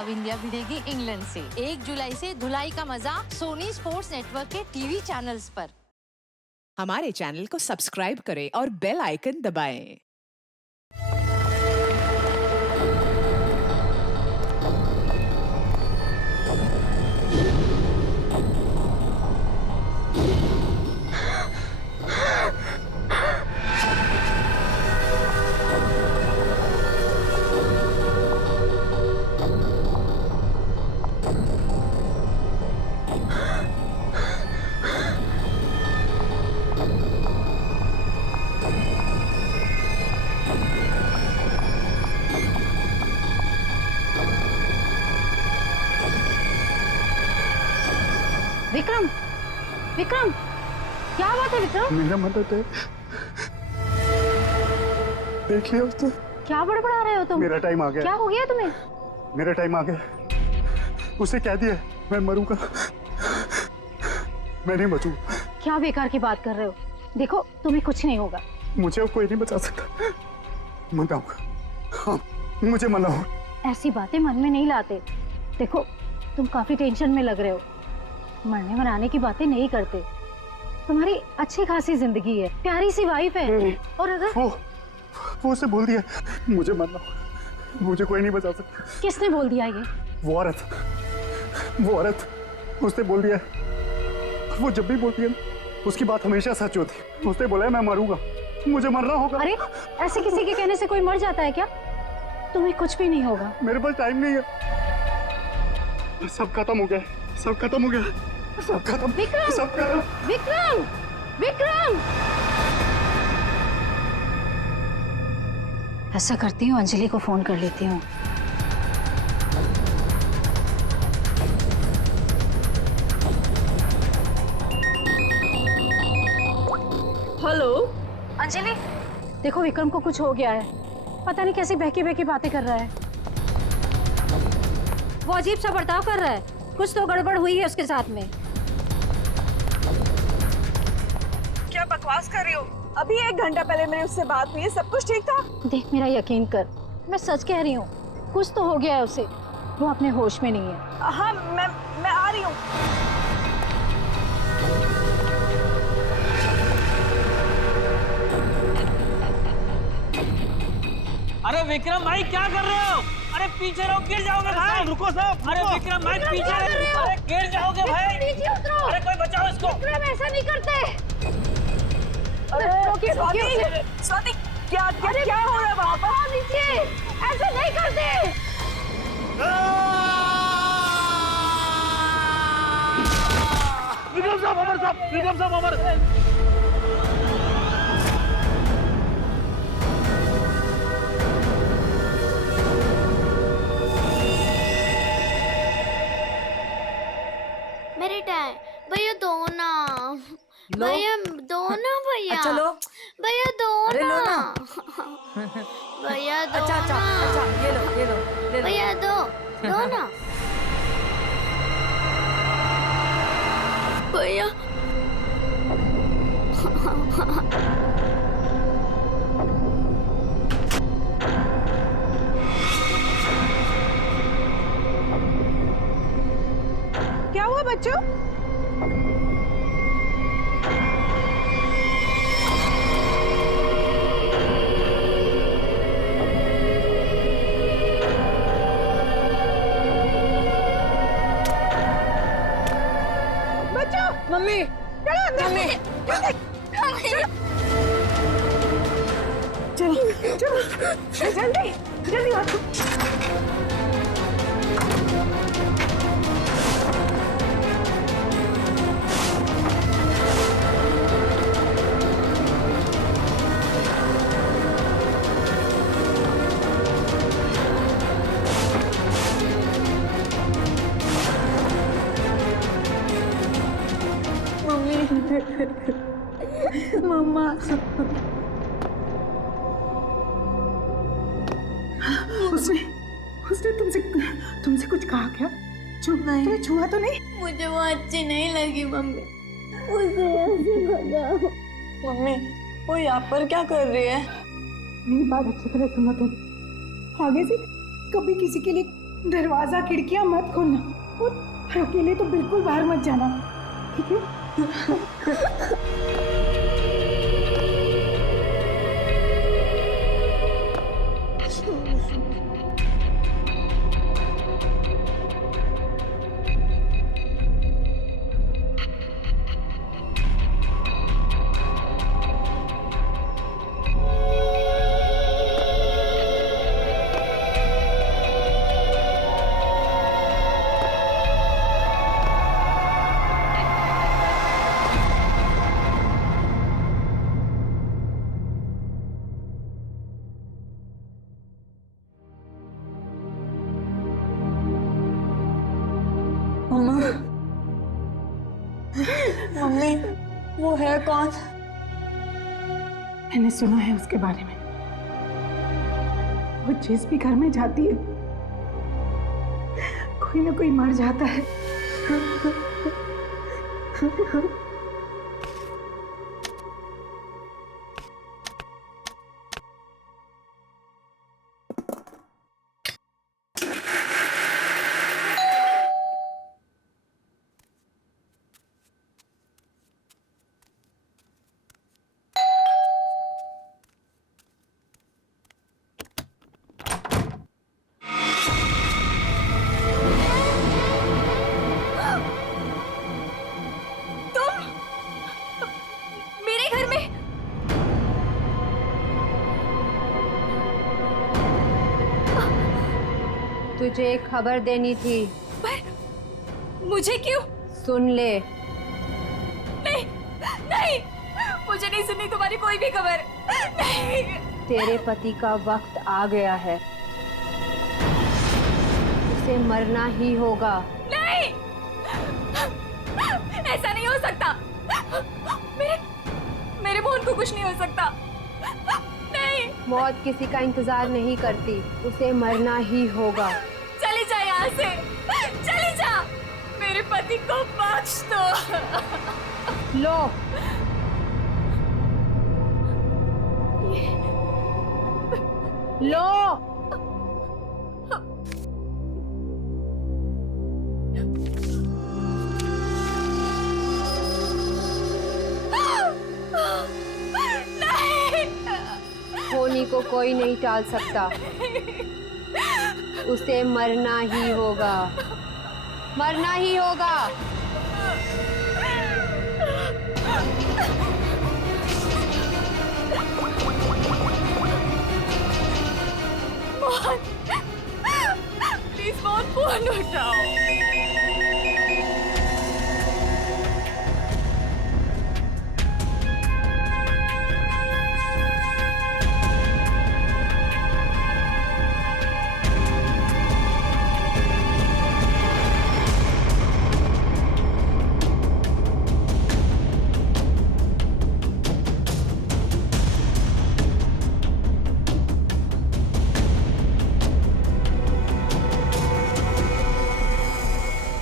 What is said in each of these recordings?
अब India भिड़ेगी England से। 1 जुलाई से धुलाई का मजा सोनी स्पोर्ट्स नेटवर्क के टीवी चैनल्स पर। हमारे चैनल को सब्सक्राइब करें और बेल आइकन दबाएं। विक्रम, विक्रम, क्या बात है विक्रम? मेरा मदद है, देख लिया उसने। क्या बड़बड़ा रहे हो तुम? मेरा टाइम आ गया। क्या हो गया तुम्हें? मेरा टाइम आ गया। उसे कह दिया मैं मरूंगा, मैं नहीं बचूंगा। क्या बेकार की बात कर रहे हो? देखो तुम्हें कुछ नहीं होगा। मुझे अब कोई नहीं बचा सकता। मनाऊंगा, हाँ, मुझे मनाओ। ऐसी बातें मन में नहीं लाते। देखो तुम काफी टेंशन में लग रहे हो। मरने मराने की बातें नहीं करते। तुम्हारी अच्छी खासी जिंदगी है, प्यारी सी वाइफ है। और अगर वो उसे बोल दिया मुझे मरना, मुझे कोई नहीं बचा सकता। किसने बोल दिया ये? वो औरत उसने बोल दिया। वो जब भी बोलती है उसकी बात हमेशा सच होती। उसने बोला है मैं मरूंगा, मुझे मरना होगा। अरे ऐसे किसी के कहने से कोई मर जाता है क्या? तुम्हें कुछ भी नहीं होगा। मेरे पास टाइम नहीं है। सब खत्म हो गया, सब खत्म हो गया, सब खत्म। विक्रम! सब खत्म। विक्रम! विक्रम! ऐसा करती हूँ, अंजलि को फोन कर लेती हूँ। हेलो अंजलि, देखो विक्रम को कुछ हो गया है। पता नहीं कैसी बहकी बहकी बातें कर रहा है। वो अजीब सा बर्ताव कर रहा है। कुछ तो गड़बड़ हुई है उसके साथ में। क्या बकवास कर रही हो? अभी 1 घंटा पहले मेरी उससे बात हुई है, सब कुछ ठीक था। देख मेरा यकीन कर, मैं सच कह रही हूँ। कुछ तो हो गया है उसे। वो अपने होश में नहीं है। हाँ मैं आ रही हूँ। अरे विक्रम भाई क्या कर रहे हो? अरे पीछे रहो, गिर जाओगे भाई। रुको साहब। अरे विक्रम भाई पीछे रहो, अरे गिर जाओगे भाई। नीचे उतरो। अरे कोई बचाओ इसको। विक्रम ऐसा नहीं करते। अरे स्वाति क्या हो रहा है वहाँ पर? नीचे ऐसे नहीं करते। विक्रम साहब अमर, विक्रम साहब अमर। मेरे टाइम भैया दो ना, भैया दो ना, भैया चलो भैया दो अरे लो ना, ना। भैया दो अच्छा ना, ये लो ले लो। भैया दो ना भैया। क्या हुआ बच्चों? मम्मी मम्मी चलो जल्दी जल्दी आओ। मम्मा उसने तुमसे कुछ कहा क्या? तुम्हें छुआ तो नहीं? मुझे वो अच्छी नहीं लगी मम्मी, उसे ऐसे भगाओ। मम्मी वो यहाँ पर क्या कर रही है? मेरी बात अच्छी तरह सुनो तुम। आगे से कभी किसी के लिए दरवाजा खिड़कियां मत खोलना और अकेले तो बिल्कुल बाहर मत जाना, ठीक है? मम्मी, वो है कौन? मैंने सुना है उसके बारे में। वो जिस भी घर में जाती है कोई ना कोई मर जाता है। तुझे एक खबर देनी थी। पर मुझे क्यों? सुन ले। नहीं नहीं, मुझे नहीं सुननी तुम्हारी कोई भी खबर। नहीं। तेरे पति का वक्त आ गया है, उसे मरना ही होगा। नहीं, ऐसा नहीं हो सकता। मेरे मोहन को कुछ नहीं हो सकता। नहीं। मौत किसी का इंतजार नहीं करती, उसे मरना ही होगा। चली जा यहाँ से, चली जा। मेरे पति को बख्श दो। लो। लो। होनी को कोई नहीं टाल सकता, उसे मरना ही होगा, मरना ही होगा। मोहन, प्लीज मोहन, फोन उठाओ।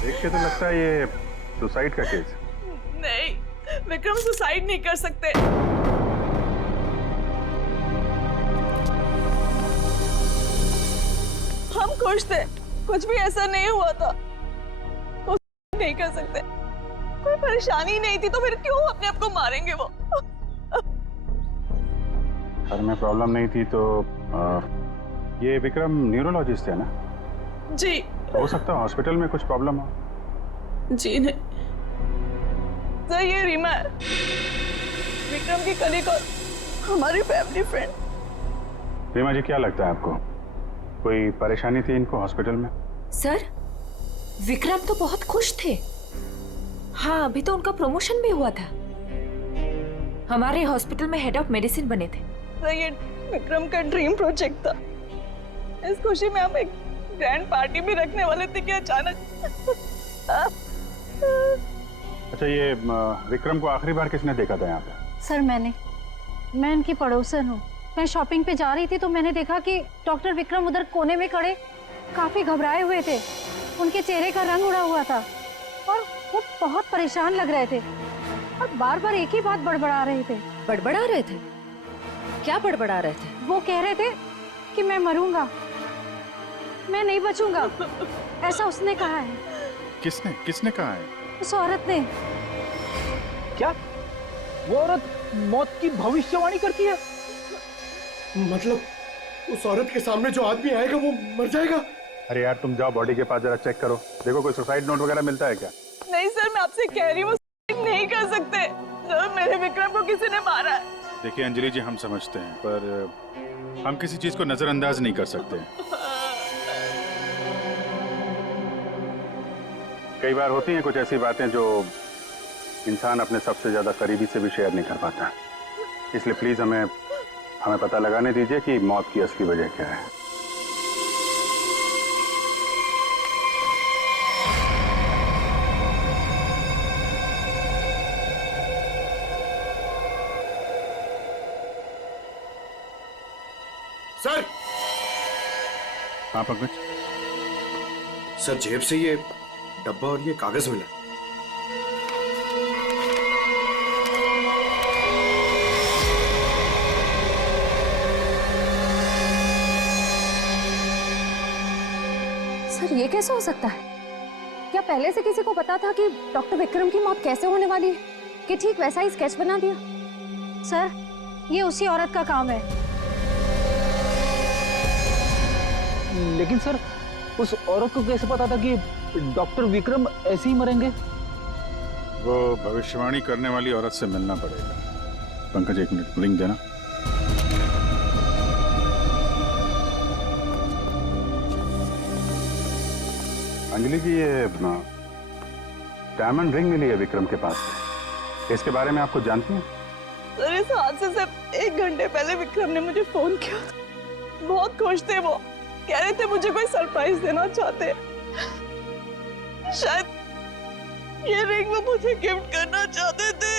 देख के तो लगता है ये सुसाइड का केस है। नहीं, विक्रम सुसाइड नहीं कर सकते। हम खुश थे, कुछ भी ऐसा नहीं हुआ था। वो नहीं कर सकते, कोई परेशानी नहीं थी तो फिर क्यों अपने आप को मारेंगे वो? घर में प्रॉब्लम नहीं थी तो ये विक्रम न्यूरोलॉजिस्ट है ना? जी। हो सकता है हॉस्पिटल में कुछ प्रॉब्लम हो। जी नहीं सर, ये रीमा है, विक्रम की कलीग और हमारी फैमिली फ्रेंड। रीमा जी, क्या लगता है आपको कोई परेशानी थी इनको हॉस्पिटल में? सर, विक्रम तो बहुत खुश थे। हाँ, अभी तो उनका प्रमोशन भी हुआ था, हमारे हॉस्पिटल में हेड ऑफ मेडिसिन बने थे। सर, ये विक्रम का ड्रीम प्रोजेक्ट था। इस खुशी में हम एक ग्रैंड पार्टी भी रखने वाले थे कि अचानक। अच्छा, ये विक्रम को आखिरी बार किसने देखा था यहाँ पे? सर मैं इनकी पड़ोसन हूँ। मैं शॉपिंग पे जा रही थी तो मैंने देखा कि डॉक्टर विक्रम उधर कोने में खड़े काफी घबराए हुए थे। उनके चेहरे का रंग उड़ा हुआ था और वो बहुत परेशान लग रहे थे और बार बार एक ही बात बड़बड़ा रहे थे। बड़बड़ा रहे थे? क्या बड़बड़ा रहे थे? वो कह रहे थे कि मैं मरूंगा। मैं नहीं बचूंगा, ऐसा उसने कहा है। किसने किसने कहा है? उस औरत ने। क्या वो औरत मौत की भविष्यवाणी करती है? मतलब उस औरत के सामने जो आदमी आएगा वो मर जाएगा? अरे यार तुम जाओ बॉडी के पास जरा चेक करो, देखो कोई सुसाइड नोट वगैरह मिलता है क्या? नहीं सर, मैं आपसे कह रही हूँ नहीं कर सकते सर, मेरे विक्रम को किसी ने मारा है। देखिए अंजलि जी, हम समझते हैं पर हम किसी चीज को नजरअंदाज नहीं कर सकते। कई बार होती हैं कुछ ऐसी बातें जो इंसान अपने सबसे ज्यादा करीबी से भी शेयर नहीं कर पाता, इसलिए प्लीज हमें पता लगाने दीजिए कि मौत की असली वजह क्या है। सर! हाँ पंकज। सर, जेब से ये डब्बा और ये कागज मिला। सर ये कैसे हो सकता है? क्या पहले से किसी को पता था कि डॉक्टर विक्रम की मौत कैसे होने वाली है, कि ठीक वैसा ही स्केच बना दिया? सर, ये उसी औरत का काम है। लेकिन सर, उस औरत को कैसे पता था कि डॉक्टर विक्रम ऐसे ही मरेंगे? वो भविष्यवाणी करने वाली औरत से मिलना पड़ेगा। पंकज एक मिनट, लिंक देना। अंजलि जी, ये डायमंड रिंग मिली है विक्रम के पास से, इसके बारे में आप कुछ जानती हैं? सर, इस हादसे से 1 घंटे पहले विक्रम ने मुझे फोन किया था। बहुत खुश थे वो, कह रहे थे मुझे कोई सरप्राइज देना चाहते हैं। शायद ये रिंग वो मुझे गिफ्ट करना चाहते थे।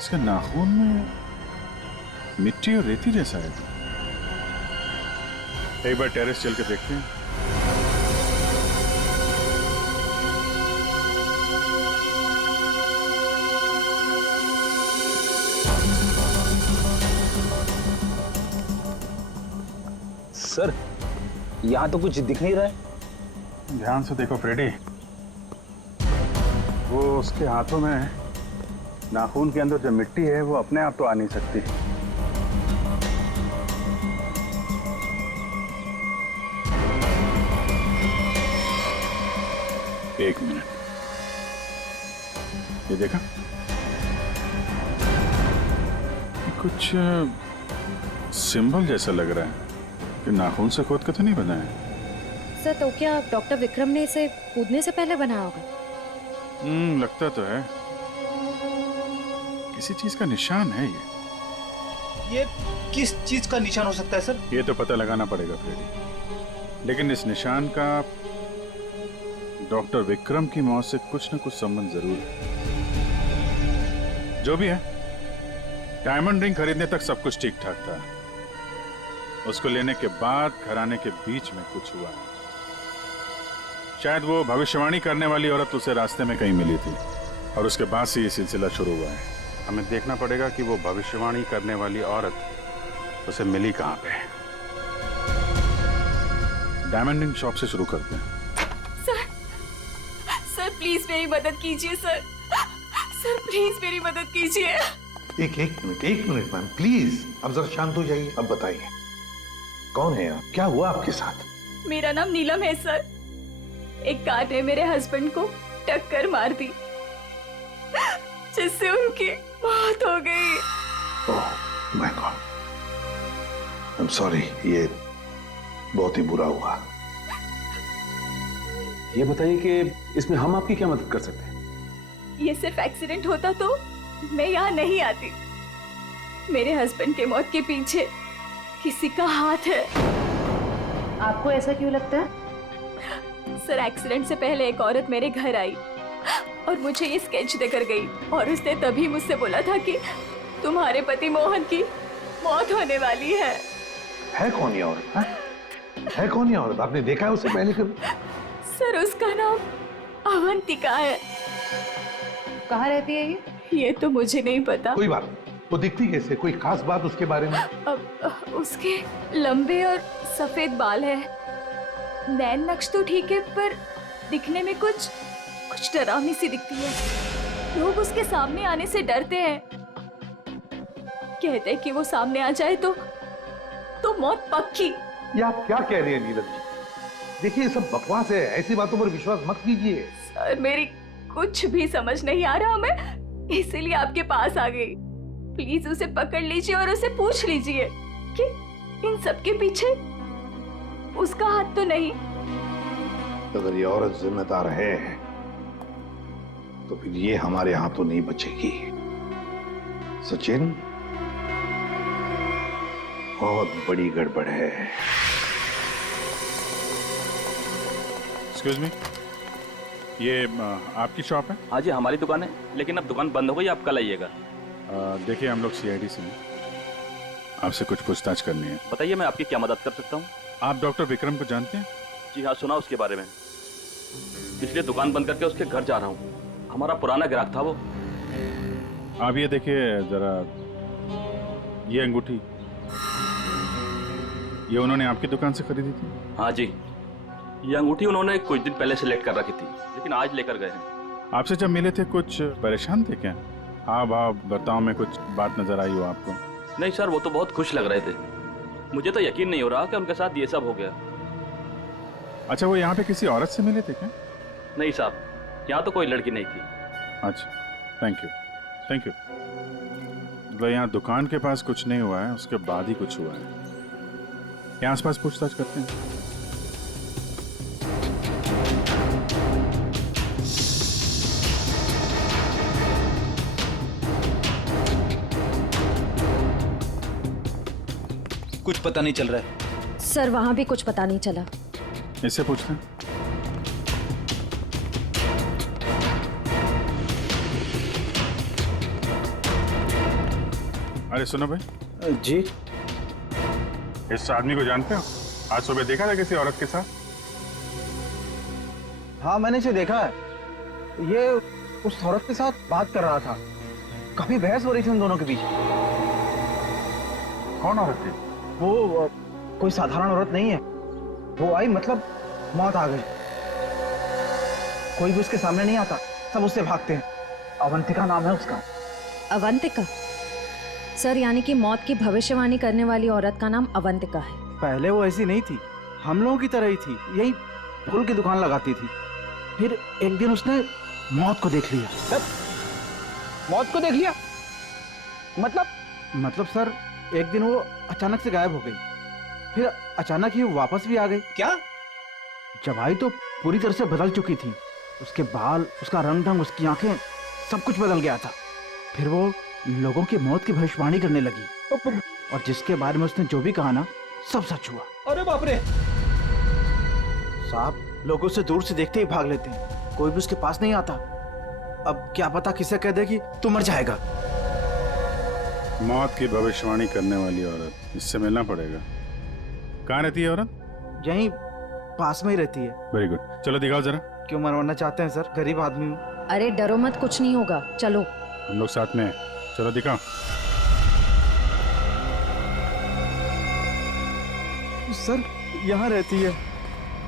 इसका नाखून में मिट्टी और रेती जैसा है। एक बार टेरेस चल के देखते हैं। सर, यहाँ तो कुछ दिख नहीं रहा है। ध्यान से देखो फ्रेडी, वो उसके हाथों में नाखून के अंदर जो मिट्टी है वो अपने आप तो आ नहीं सकती। एक मिनट, ये देखा, कुछ सिंबल जैसा लग रहा है कि नाखून से खोद के तो नहीं बना है। सर तो क्या डॉक्टर विक्रम ने इसे कूदने से पहले बनाया होगा? लगता तो है, किसी चीज का निशान है ये किस चीज का निशान हो सकता है सर? ये तो पता लगाना पड़ेगा फ्रेडी, लेकिन इस निशान का डॉक्टर विक्रम की मौत से कुछ न कुछ संबंध जरूर है। जो भी है, डायमंड रिंग खरीदने तक सब कुछ ठीक ठाक था। उसको लेने के बाद घराने के बीच में कुछ हुआ। शायद वो भविष्यवाणी करने वाली औरत उसे रास्ते में कहीं मिली थी और उसके बाद से ये सिलसिला शुरू हुआ है। हमें देखना पड़ेगा कि वो भविष्यवाणी करने वाली औरत उसे मिली कहाँ पे। डायमंड रिंग शॉप से शुरू करते हैं। सर प्लीज मेरी मदद कीजिए सर। सर प्लीज मेरी मदद कीजिए। एक मिनट मैम, प्लीज अब जरा शांत हो जाइए। अब बताइए, कौन है आप? क्या हुआ आपके साथ? मेरा नाम नीलम है सर। एक कार ने मेरे हस्बैंड को टक्कर मार दी, जिससे उनकी मौत हो गई। Oh my God, I am sorry, ये बहुत ही बुरा हुआ। ये बताइए कि इसमें हम आपकी क्या मदद कर सकते हैं? ये सिर्फ एक्सीडेंट होता तो मैं यहाँ नहीं आती। मेरे हस्बैंड के मौत के पीछे किसी का हाथ है। आपको ऐसा क्यों लगता है? सर एक्सीडेंट से पहले एक औरत मेरे घर आई और मुझे ये स्केच देकर गई और उसने तभी मुझसे बोला था कि तुम्हारे पति मोहन की मौत होने वाली है। कौन ये औरत? है कौन ये औरत? आपने देखा है उसे पहले कभी? सर उसका नाम अवंतिका है। कहाँ रहती है ये तो मुझे नहीं पता। कोई बात नहीं, वो दिखती कैसे? कोई खास बात उसके बारे में? उसके लंबे और सफेद बाल है, नैन नक्श तो ठीक है पर दिखने में कुछ डरावनी सी दिखती है। लोग उसके सामने आने से डरते हैं, कहते हैं कि वो सामने आ जाए तो मौत पक्की। ये आप क्या कह रही हैं नीरज जी? देखिए ये सब बकवास है, ऐसी बातों पर विश्वास मत कीजिए। सर मेरी कुछ भी समझ नहीं आ रहा, मैं इसीलिए आपके पास आ गई। प्लीज उसे पकड़ लीजिए और उसे पूछ लीजिए कि इन सब के पीछे उसका हाथ तो नहीं। अगर ये औरत जिम्मेदार है तो फिर ये हमारे हाथों नहीं बचेगी। सचिन, बहुत बड़ी गड़बड़ है। एक्सक्यूज मी, ये आपकी शॉप है? हाँ जी, हमारी दुकान है, लेकिन अब दुकान बंद हो गई, आप कल आइएगा। देखिए हम लोग सीआईडी से हैं, आपसे कुछ पूछताछ करनी है। बताइए मैं आपकी क्या मदद कर सकता हूँ? आप डॉक्टर विक्रम को जानते हैं? जी हाँ, सुना उसके बारे में, इसलिए दुकान बंद करके उसके घर जा रहा हूँ। हमारा पुराना ग्राहक था वो। आप ये देखिए जरा, ये अंगूठी ये उन्होंने आपकी दुकान से खरीदी थी? हाँ जी, ये अंगूठी उन्होंने कुछ दिन पहले सेलेक्ट कर रखी थी, लेकिन आज लेकर गए हैं। आपसे जब मिले थे कुछ परेशान थे क्या? हाँ भाव बर्ताव में कुछ बात नजर आई हो आपको? नहीं सर, वो तो बहुत खुश लग रहे थे। मुझे तो यकीन नहीं हो रहा कि उनके साथ ये सब हो गया। अच्छा, वो यहाँ पे किसी औरत से मिले थे क्या? नहीं साहब, यहाँ तो कोई लड़की नहीं थी। अच्छा, थैंक यू। तो यहाँ दुकान के पास कुछ नहीं हुआ है, उसके बाद ही कुछ हुआ है। यहाँ आसपास पूछताछ करते हैं। कुछ पता नहीं चल रहा है सर, वहां भी कुछ पता नहीं चला। इससे पूछते हैं। अरे सुनो भाई। जी, इस आदमी को जानते हो? आज सुबह देखा था किसी औरत के साथ? हाँ मैंने इसे देखा है। ये उस औरत के साथ बात कर रहा था, काफी बहस हो रही थी उन दोनों के बीच। कौन औरत थी? वो कोई साधारण औरत नहीं है। वो आई मतलब मौत आ गई। कोई भी उसके सामने नहीं आता, सब उससे भागते हैं। अवंतिका नाम है उसका। अवंतिका? सर यानी कि मौत की भविष्यवाणी करने वाली औरत का नाम अवंतिका है। पहले वो ऐसी नहीं थी, हम लोगों की तरह ही थी, यही फूल की दुकान लगाती थी। फिर एक दिन उसने मौत को देख लिया। मौत को देख लिया? मतलब सर, एक दिन वो अचानक से गायब हो गई, फिर अचानक ही वापस भी आ गई। क्या? जब आई तो पूरी तरह से बदल चुकी थी। उसके बाल, उसका रंग ढंग, उसकी आंखें, सब कुछ बदल गया था। फिर वो लोगों की मौत की भविष्यवाणी करने लगी, और जिसके बारे में उसने जो भी कहा ना, सब सच हुआ। अरे बाप रे! साहब, लोग उसे दूर से देखते ही भाग लेते हैं, कोई भी उसके पास नहीं आता। अब क्या पता किसे कह दे कि तू मर जाएगा। मौत की भविष्यवाणी करने वाली औरत, इससे मिलना पड़ेगा। कहाँ रहती है औरत? यहीं पास में ही रहती है। वेरी गुड, चलो दिखाओ जरा। क्यों मरवाना चाहते हैं सर? गरीब आदमी हूँ। अरे डरो मत, कुछ नहीं होगा, चलो। हम लोग साथ में हैं, चलो दिखाओ। सर यहाँ रहती है।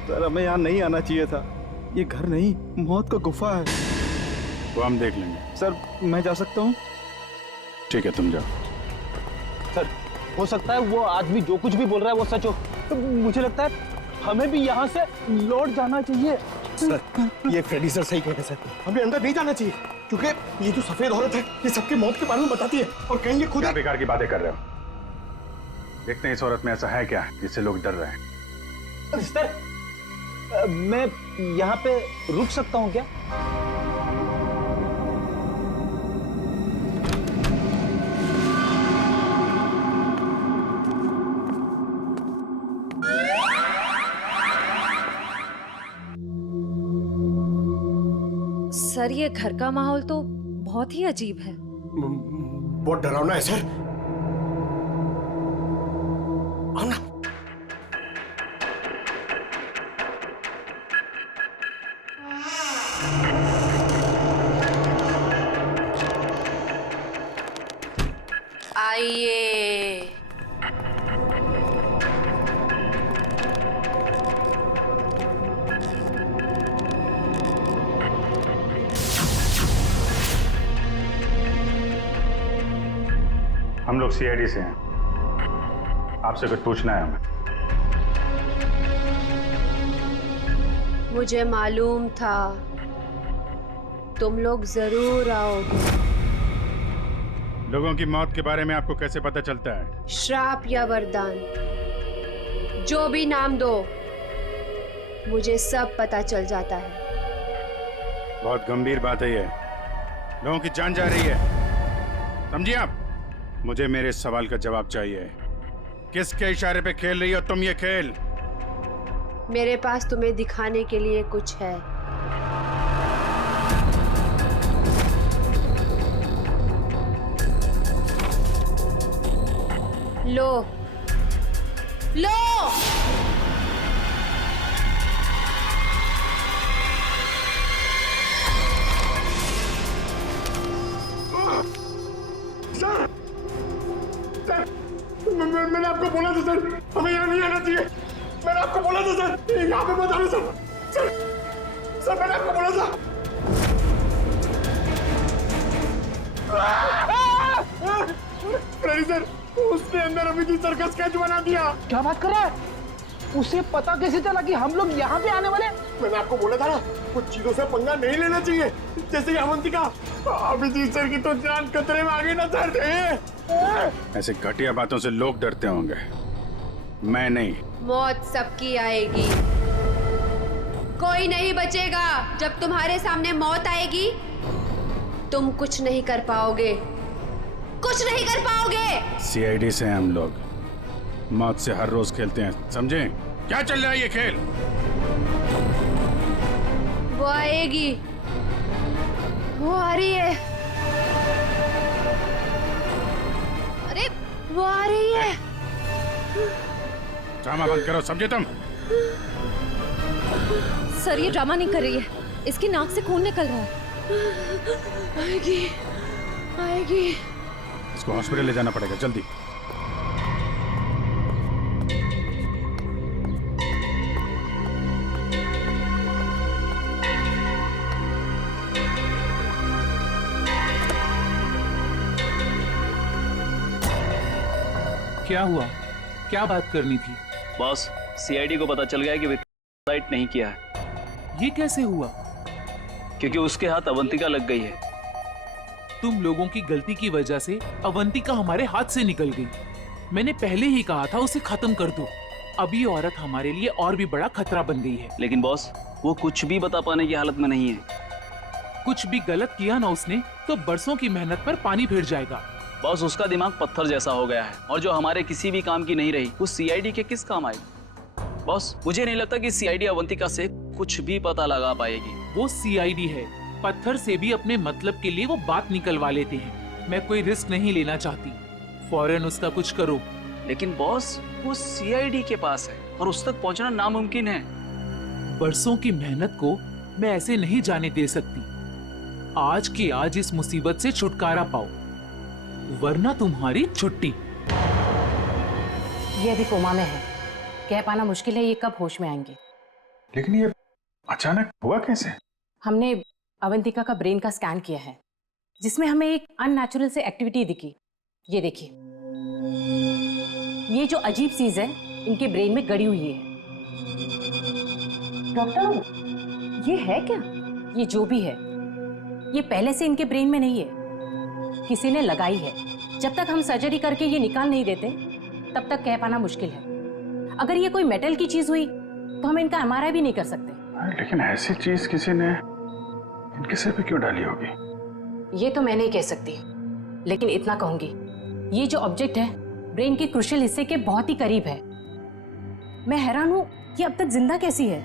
सर हमें यहाँ नहीं आना चाहिए था, ये घर नहीं, मौत का गुफा है। वो हम देख लेंगे। सर मैं जा सकता हूँ? ठीक है, तुम जाओ। सर हो सकता है वो आदमी जो कुछ भी बोल रहा है वो सच हो, तो मुझे लगता है हमें भी यहाँ से लौट जाना चाहिए। सर ये फ्रेडी सर सही कहते हैं सर, हमें अंदर नहीं जाना चाहिए, क्योंकि ये जो सफेद औरत है ये सबके मौत के बारे में बताती है, और कहेंगे खुद। क्या बेकार की बातें कर रहे हो? देखते हैं इस औरत में ऐसा है क्या जिससे लोग डर रहे हैं। सर मैं यहाँ पे रुक सकता हूँ क्या? सर ये घर का माहौल तो बहुत ही अजीब है। बहुत डरावना है सर। आओ ना। आइए। हम लोग सीआईडी से हैं, आपसे कुछ पूछना है हमें। मुझे मालूम था तुम लोग जरूर आओगे। लोगों की मौत के बारे में आपको कैसे पता चलता है? श्राप या वरदान, जो भी नाम दो, मुझे सब पता चल जाता है। बहुत गंभीर बात है ये। लोगों की जान जा रही है, समझिए आप? मुझे मेरे सवाल का जवाब चाहिए। किसके इशारे पे खेल रही हो तुम ये खेल? मेरे पास तुम्हें दिखाने के लिए कुछ है। लो लो। मैंने आपको बोला था सर, हमें यहाँ नहीं आना चाहिए। मैंने आपको बोला था सर, यहाँ पे मत आना सर। सर मैंने आपको बोला था। रेडी सर, उसने अंदर अभी की सर का स्केच बना दिया। क्या बात कर रहा है? उसे पता कैसे चला कि हम लोग यहाँ पे आने वाले? मैंने आपको बोला था ना, कुछ चीजों से पंगा नहीं लेना चाहिए, जैसे अवंतिका। अभिजीत सर की तो जान खतरे में आ गई ना सर। ऐसे घटिया बातों से लोग डरते होंगे, मैं नहीं। मौत सबकी आएगी, कोई नहीं बचेगा। जब तुम्हारे सामने मौत आएगी, तुम कुछ नहीं कर पाओगे, कुछ नहीं कर पाओगे। सीआईडी से हैं हम लोग, मौत से हर रोज खेलते हैं, समझे? क्या चल रहा है ये खेल? वो आएगी, वो आ रही है। अरे वो आ रही है। ड्रामा बंद करो, समझे तुम? सर ये ड्रामा नहीं कर रही है, इसकी नाक से खून निकल रहा है। आएगी आएगी। इसको हॉस्पिटल ले जाना पड़ेगा, जल्दी। क्या हुआ? क्या बात करनी थी? बॉस, सीआईडी को पता चल गया कि विक्रम सुसाइड नहीं किया है। ये कैसे हुआ? क्योंकि उसके हाथ अवंतिका लग गई है। तुम लोगों की गलती की वजह से अवंतिका हमारे हाथ से निकल गई। मैंने पहले ही कहा था उसे खत्म कर दो। अब ये औरत हमारे लिए और भी बड़ा खतरा बन गई है। लेकिन बॉस, वो कुछ भी बता पाने की हालत में नहीं है। कुछ भी गलत किया ना उसने तो बरसों की मेहनत पर पानी फिर जाएगा। बॉस, उसका दिमाग पत्थर जैसा हो गया है, और जो हमारे किसी भी काम की नहीं रही, वो सीआईडी के किस काम आएगी? बॉस, मुझे नहीं लगता कि सीआईडी अवंतिका से कुछ भी पता लगा पाएगी। वो सीआईडी है, पत्थर से भी अपने मतलब के लिए वो बात निकलवा लेते हैं। मैं कोई रिस्क नहीं लेना चाहती, फौरन उसका कुछ करो। लेकिन बॉस, वो सीआईडी के पास है और उस तक पहुंचना नामुमकिन है। बरसों की मेहनत को मैं ऐसे नहीं जाने दे सकती। आज की आज इस मुसीबत से छुटकारा पाओ, वरना तुम्हारी छुट्टी। ये अभी कोमा में है, कह पाना मुश्किल है ये कब होश में आएंगे। लेकिन ये अचानक हुआ कैसे? हमने अवंतिका का ब्रेन का स्कैन किया है, जिसमें हमें एक अननेचुरल से एक्टिविटी दिखी। ये देखिए, ये जो अजीब चीज है इनके ब्रेन में गड़ी हुई है। डॉक्टर, ये है क्या? ये जो भी है, ये पहले से इनके ब्रेन में नहीं है, किसी ने लगाई है। जब तक हम सर्जरी करके ये निकाल नहीं देते तब तक कह पाना मुश्किल है। अगर ये कोई मेटल की चीज हुई तो हम इनका एमआरआई भी नहीं कर सकते। लेकिन ऐसी चीज किसी ने इनके सिर पे क्यों डाली होगी? ये तो मैं नहीं कह सकती, लेकिन इतना कहूंगी, ये जो ऑब्जेक्ट है ब्रेन के क्रूशियल हिस्से के बहुत ही करीब है। मैं हैरान हूं कि अब तक जिंदा कैसी है।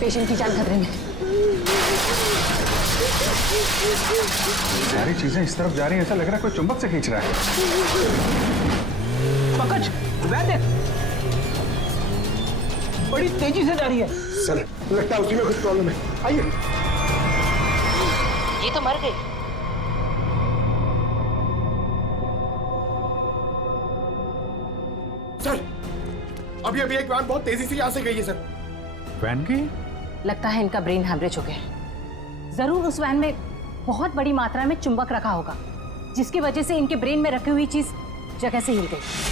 पेशेंट की जान खतरे में। सारी चीजें इस तरफ जा रही हैं, ऐसा लग रहा है कोई चुंबक से खींच रहा है। पंकज, वह देख, बड़ी तेजी से जा रही है। सर लगता है उसी में कुछ प्रॉब्लम है, आइए। ये तो मर गई। सर अभी अभी एक वैन बहुत तेजी से यहाँ से गई है सर। वैन गई? लगता है इनका ब्रेन हैमरेज हो गया। जरूर उस वैन में बहुत बड़ी मात्रा में चुंबक रखा होगा, जिसकी वजह से इनके ब्रेन में रखी हुई चीज जगह से हिल गई।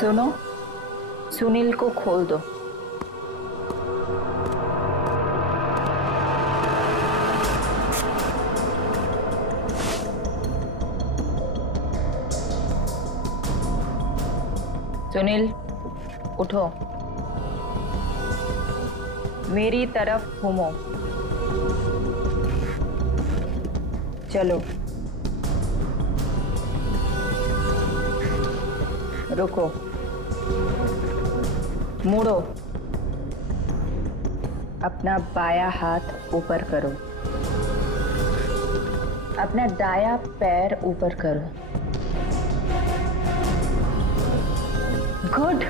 सुनो, सुनील को खोल दो। सुनील उठो, मेरी तरफ घूमो। चलो रुको, मुड़ो, अपना बायां हाथ ऊपर करो, अपना दायां पैर ऊपर करो। गुड,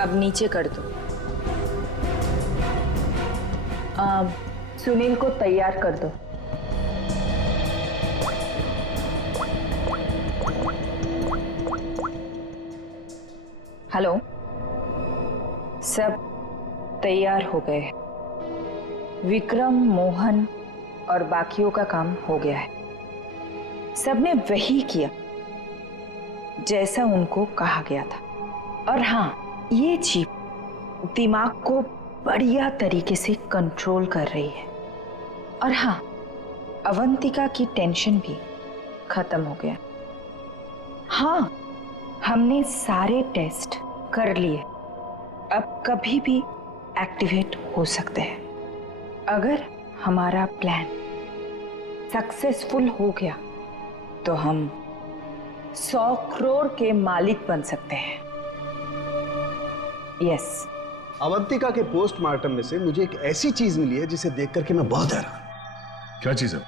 अब नीचे कर दो। सुनील को तैयार कर दो। हेलो, सब तैयार हो गए। विक्रम, मोहन और बाकियों का काम हो गया है। सबने वही किया जैसा उनको कहा गया था। और हाँ, ये चिप दिमाग को बढ़िया तरीके से कंट्रोल कर रही है। और हाँ, अवंतिका की टेंशन भी खत्म हो गया। हाँ, हमने सारे टेस्ट कर लिए, अब कभी भी एक्टिवेट हो सकते हैं। अगर हमारा प्लान सक्सेसफुल हो गया तो हम 100 करोड़ के मालिक बन सकते हैं। यस। अवंतिका के पोस्टमार्टम में से मुझे एक ऐसी चीज मिली है जिसे देख करके मैं बहुत हैरान। क्या चीज है?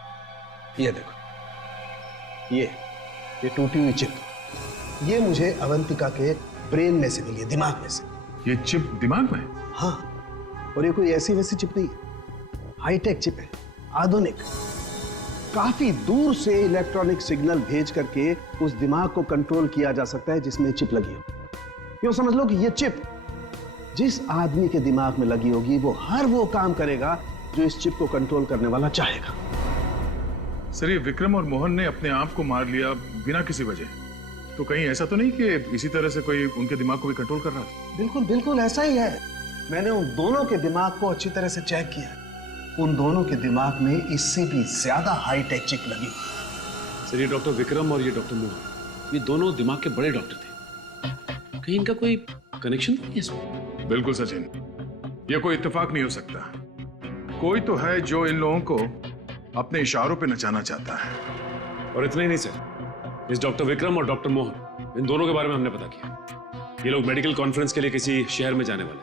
ये देखो, ये टूटी हुई चिप, ये मुझे अवंतिका के ब्रेन में से मिली है, दिमाग में से। ये चिप दिमाग में? हाँ, और ये कोई ऐसी वैसी चिप नहीं है, हाईटेक चिप है, आधुनिक। काफी दूर से इलेक्ट्रॉनिक सिग्नल भेज करके उस दिमाग को कंट्रोल किया जा सकता है जिसमें चिप लगी हो। यूं समझ लो कि ये चिप जिस आदमी के दिमाग में लगी होगी वो हर वो काम करेगा जो इस चिप को कंट्रोल करने वाला चाहेगा। सर, ये विक्रम और मोहन ने अपने आप को मार लिया बिना किसी वजह, तो कहीं ऐसा तो नहीं कि इसी तरह से कोई उनके दिमाग को भी कंट्रोल कर रहा था? बिल्कुल बिल्कुल ऐसा ही है। मैंने उन दोनों के दिमाग को अच्छी तरह से चेक किया। उन दोनों के दिमाग में इससे भी ज्यादा हाईटेक चिप लगी हुई। सर, ये डॉक्टर विक्रम और ये डॉक्टर मोहन, ये दोनों दिमाग के बड़े डॉक्टर थे। कहीं इनका कोई कनेक्शन तो नहीं है इसमें? बिल्कुल सचिन, ये कोई इत्तेफाक नहीं हो सकता। कोई तो है जो इन लोगों को अपने इशारों पे नचाना चाहता है। और इतना ही नहीं सर, इस डॉक्टर विक्रम और डॉक्टर मोहन, इन दोनों के बारे में हमने पता किया। ये लोग मेडिकल कॉन्फ्रेंस के लिए किसी शहर में जाने वाले,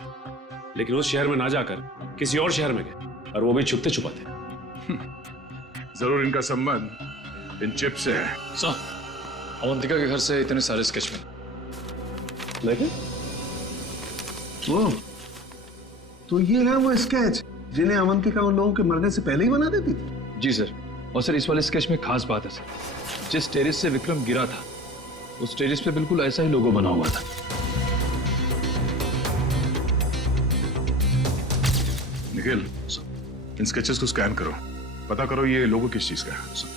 लेकिन उस शहर में ना जाकर किसी और शहर में गए, और वो भी छुपते छुपाते। जरूर इनका संबंध इन चिप से है। सर, अवंतिका के घर से इतने सारे स्केच लेकिन वो तो ये है वो स्केच जिन्हें अवंतिका उन लोगों के मरने से पहले ही बना देती थी। जी सर, और सर इस वाले स्केच में खास बात है सर, जिस टेरेस से विक्रम गिरा था उस टेरेस पे बिल्कुल ऐसा ही लोगो बना हुआ था। निखिल, इन स्केचेस को स्कैन करो, पता करो ये लोगो किस चीज का है।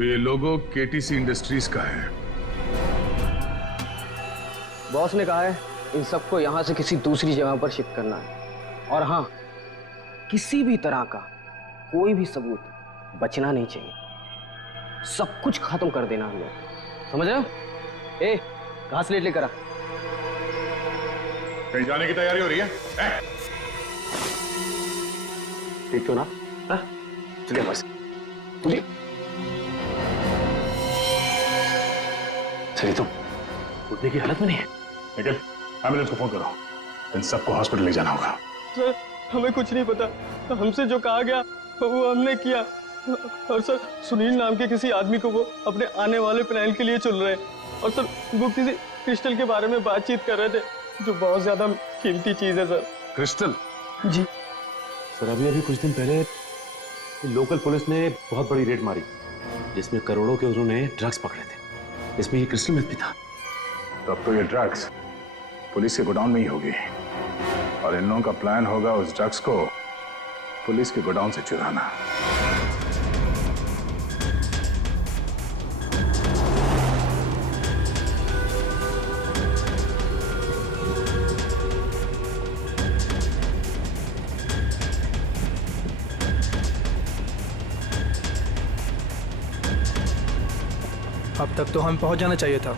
तो ये लोगो केटीसी इंडस्ट्रीज का है। बॉस ने कहा है इन सबको यहाँ से किसी दूसरी जगह पर शिफ्ट करना है, और हाँ, किसी भी तरह का कोई भी सबूत बचना नहीं चाहिए। सब कुछ खत्म कर देना हम लोग, समझ रहे हो? ए, घास लेट लेकर आ। कहीं जाने की तैयारी हो रही है? ठीक क्यों ना? चलिए बस, चलिए। चलिए, तुम उठने की हालत में नहीं है। निकल, एम्बुलेंस को फोन करो। इन सबको हॉस्पिटल ले जाना होगा। सर, हमें कुछ नहीं पता। हमसे जो कहा गया वो हमने किया। और सर, सुनील नाम के किसी आदमी को वो अपने आने वाले प्लान के लिए चुन रहे हैं। और सर, वो किसी क्रिस्टल के बारे में बातचीत कर रहे थे, जो बहुत ज्यादा कीमती चीज है सर। क्रिस्टल? जी सर, अभी कुछ दिन पहले लोकल पुलिस ने बहुत बड़ी रेड मारी, जिसमें करोड़ों के उन्होंने ड्रग्स पकड़े थे। इसमें ये क्रिस्टल मेथ भी था। तब तो ये ड्रग्स पुलिस के गोडाउन में ही होगी, और इन लोगों का प्लान होगा उस ड्रग्स को पुलिस के गोडाउन से चुराना। अब तक तो हम पहुंच जाना चाहिए था।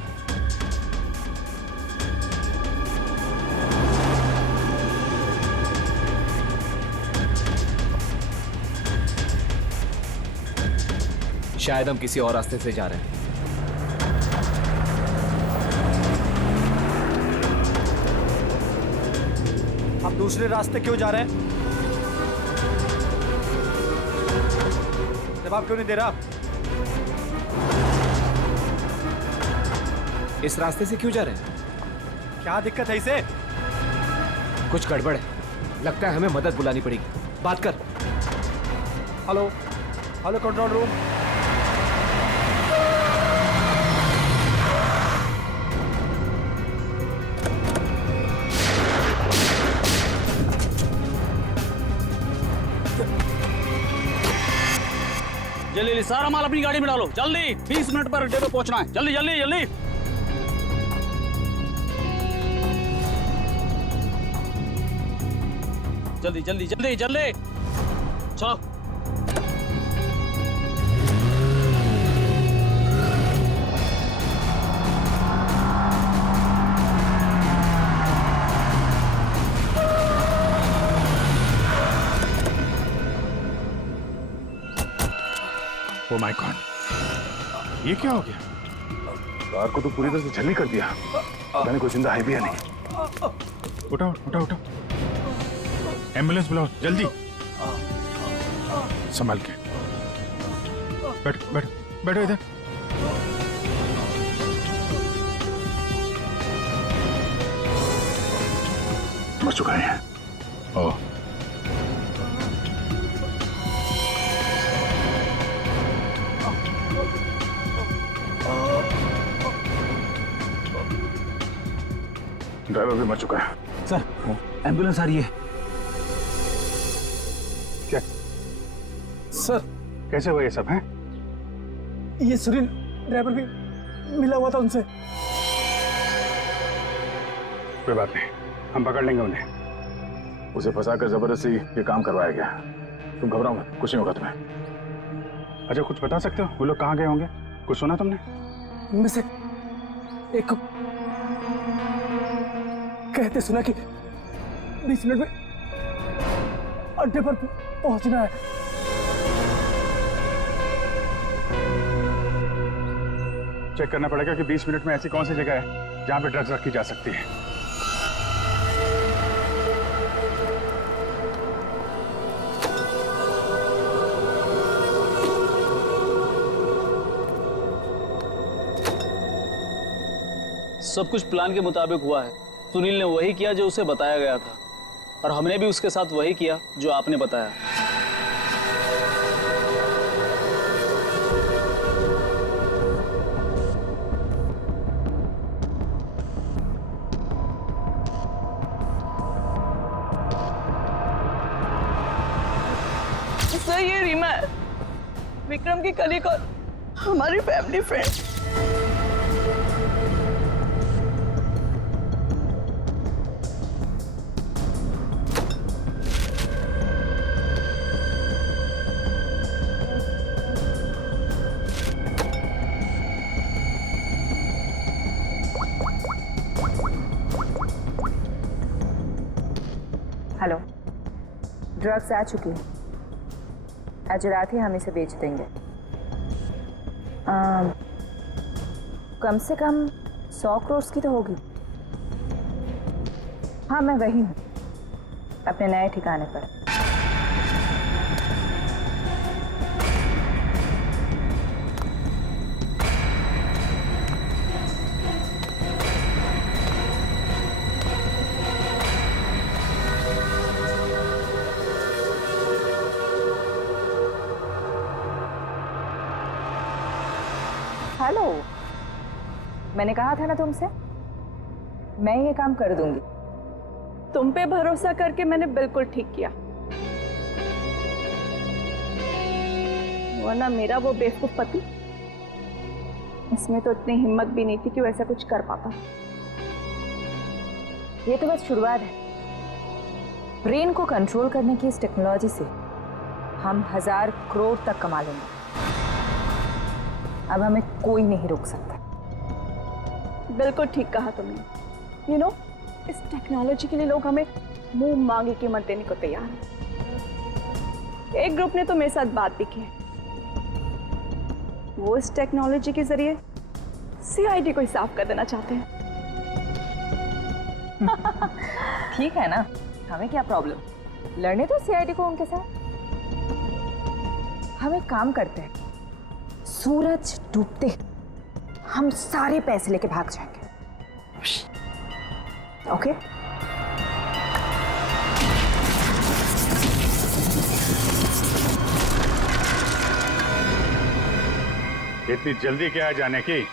शायद हम किसी और रास्ते से जा रहे हैं। आप दूसरे रास्ते क्यों जा रहे हैं? जवाब क्यों नहीं दे रहा? इस रास्ते से क्यों जा रहे हैं? क्या दिक्कत है इसे? कुछ गड़बड़ है, लगता है हमें मदद बुलानी पड़ेगी। बात कर। Hello, hello control room. जल्दी सारा माल अपनी गाड़ी में डालो, जल्दी। 20 मिनट पर अड्डे पे पहुंचना है। जल्दी जल्दी जल्दी। जल्दी जल्दी जल्दी जल्दी चलो। ओ माय गॉड, ये क्या हो गया? कार को तो पूरी तरह से झल्ली कर दिया। पता नहीं कोई जिंदा है भी या नहीं। उठाओ उठाओ उठाओ, एम्बुलेंस बुलाओ जल्दी। संभाल के बैठो बैठो बैठो इधर। मर चुका है। ओह, ड्राइवर भी मर चुका है। सर, एम्बुलेंस आ रही है। क्या सर, कैसे हुआ ये सब है? ये सुनील ड्राइवर भी मिला हुआ था उनसे। कोई बात नहीं, हम पकड़ लेंगे उन्हें। उसे फंसाकर जबरदस्ती ये काम करवाया गया। तुम घबराओ मत, कुछ नहीं होगा तुम्हें। अच्छा, कुछ बता सकते हो वो लोग कहाँ गए होंगे? कुछ सुना तुमने? उनमें से एक कहते सुना कि 20 मिनट में अड्डे पर पहुंचना है। चेक करना पड़ेगा कि 20 मिनट में ऐसी कौन सी जगह है जहां पे ड्रग्स रखी जा सकती है। सब कुछ प्लान के मुताबिक हुआ है। सुनील ने वही किया जो उसे बताया गया था, और हमने भी उसके साथ वही किया जो आपने बताया। सर, ये रीमा है, विक्रम की कलीग और हमारी फैमिली फ्रेंड। हेलो, ड्रग्स आ चुकी है। आज रात ही हम इसे बेच देंगे। कम से कम 100 करोड़ की तो होगी। हाँ, मैं वही हूँ, अपने नए ठिकाने पर। हेलो, मैंने कहा था ना तुमसे, मैं ये काम कर दूंगी। तुम पे भरोसा करके मैंने बिल्कुल ठीक किया, वरना मेरा वो बेवकूफ पति, इसमें तो इतनी हिम्मत भी नहीं थी कि वो ऐसा कुछ कर पाता। ये तो बस शुरुआत है। ब्रेन को कंट्रोल करने की इस टेक्नोलॉजी से हम 1000 करोड़ तक कमा लेंगे। अब हमें कोई नहीं रोक सकता। बिल्कुल ठीक कहा तुमने। इस टेक्नोलॉजी के लिए लोग हमें मुंह मांगी कीमत देने को तैयार हैं। एक ग्रुप ने तो मेरे साथ बात भी की है, वो इस टेक्नोलॉजी के जरिए सीआईडी को ही साफ कर देना चाहते हैं। ठीक है ना, हमें क्या प्रॉब्लम, लड़ने दो सीआईडी को उनके साथ। हम एक काम करते हैं, सूरज डूबते हम सारे पैसे लेके भाग जाएंगे। ओके? इतनी जल्दी क्या है जाने की?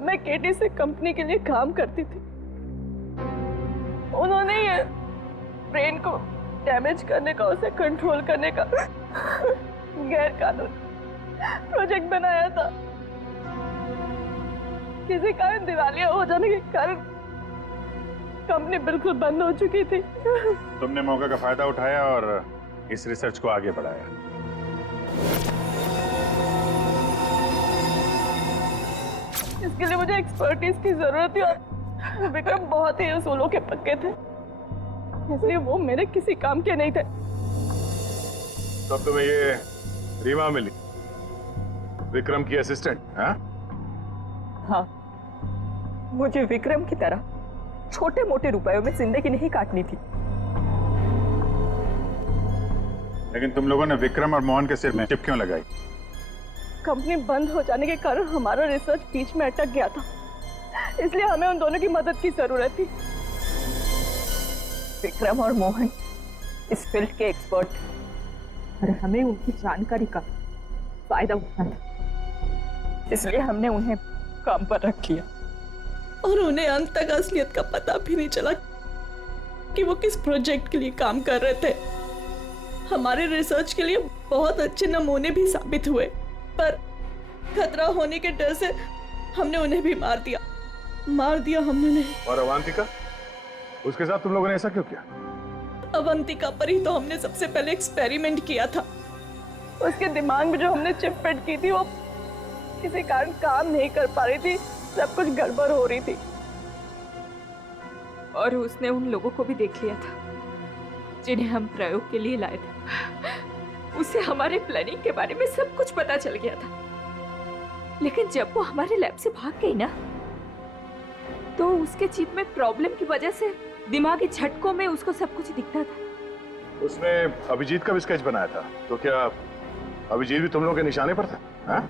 मैं केटी से कंपनी के लिए काम करती थी। उन्होंने ये ब्रेन को डैमेज करने का, उसे कंट्रोल करने का गैर कानूनी प्रोजेक्ट बनाया था। किसी कारण दिवालिया हो जाने के कारण कंपनी बिल्कुल बंद हो चुकी थी। तुमने मौके का फायदा उठाया और इस रिसर्च को आगे बढ़ाया। इसके लिए मुझे एक्सपर्टीज की जरूरत थी और विक्रम बहुत ही उसूलों के पक्के थे, इसलिए वो मेरे किसी काम के नहीं थे। तब तुम्हें ये रीमा मिली, विक्रम की असिस्टेंट? हाँ, मुझे विक्रम की तरह छोटे मोटे रुपयों में जिंदगी नहीं काटनी थी। लेकिन तुम लोगों ने विक्रम और मोहन के सिर में टिप क्यों लगाई? कंपनी बंद हो जाने के कारण हमारा रिसर्च बीच में अटक गया था, इसलिए हमें उन दोनों की मदद की जरूरत थी। विक्रम और मोहन इस फील्ड के एक्सपर्ट और हमें उनकी जानकारी का फायदा उठाना था, इसलिए हमने उन्हें काम पर रख लिया और उन्हें अंत तक असलियत का पता भी नहीं चला कि वो किस प्रोजेक्ट के लिए काम कर रहे थे। हमारे रिसर्च के लिए बहुत अच्छे नमूने भी साबित हुए, पर खतरा होने के डर से हमने उन्हें भी मार दिया हमने उन्हें। और अवंतिका, उसके साथ तुम लोगों ने ऐसा क्यों किया? अवंतिका पर ही तो हमने सबसे पहले एक्सपेरिमेंट किया था। उसके दिमाग में जो हमने चिप फिट की थी वो किसी कारण काम नहीं कर पा रही थी, सब कुछ गड़बड़ हो रही थी। और उसने उन लोगों को भी देख लिया था जिन्हें हम प्रयोग के लिए लाए थे। उसे हमारे प्लानिंग के बारे में सब कुछ पता चल गया था। लेकिन जब वो हमारे लैब से भाग गई ना, तो उसके चिप में प्रॉब्लम की वजह से दिमागी झटकों में उसको सब कुछ दिखता था। उसने अभिजीत का भी स्केच बनाया था, तो क्या अभिजीत भी तुम लोगों के निशाने पर था? हाँ?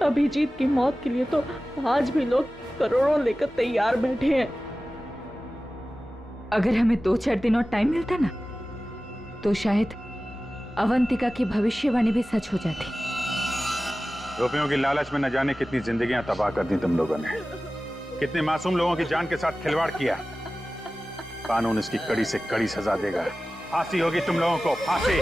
अभिजीत की मौत के लिए तो आज भी लोग करोड़ों लेकर तैयार बैठे हैं। अगर हमें 2-4 दिन और टाइम मिलता ना, तो शायद अवंतिका की भविष्यवाणी भी सच हो जाती। रुपयों की लालच में न जाने कितनी जिंदगियां तबाह कर दी तुम लोगों ने, कितने मासूम लोगों की जान के साथ खिलवाड़ किया। कानून इसकी कड़ी से कड़ी सजा देगा। फांसी होगी तुम लोगों को, फांसी।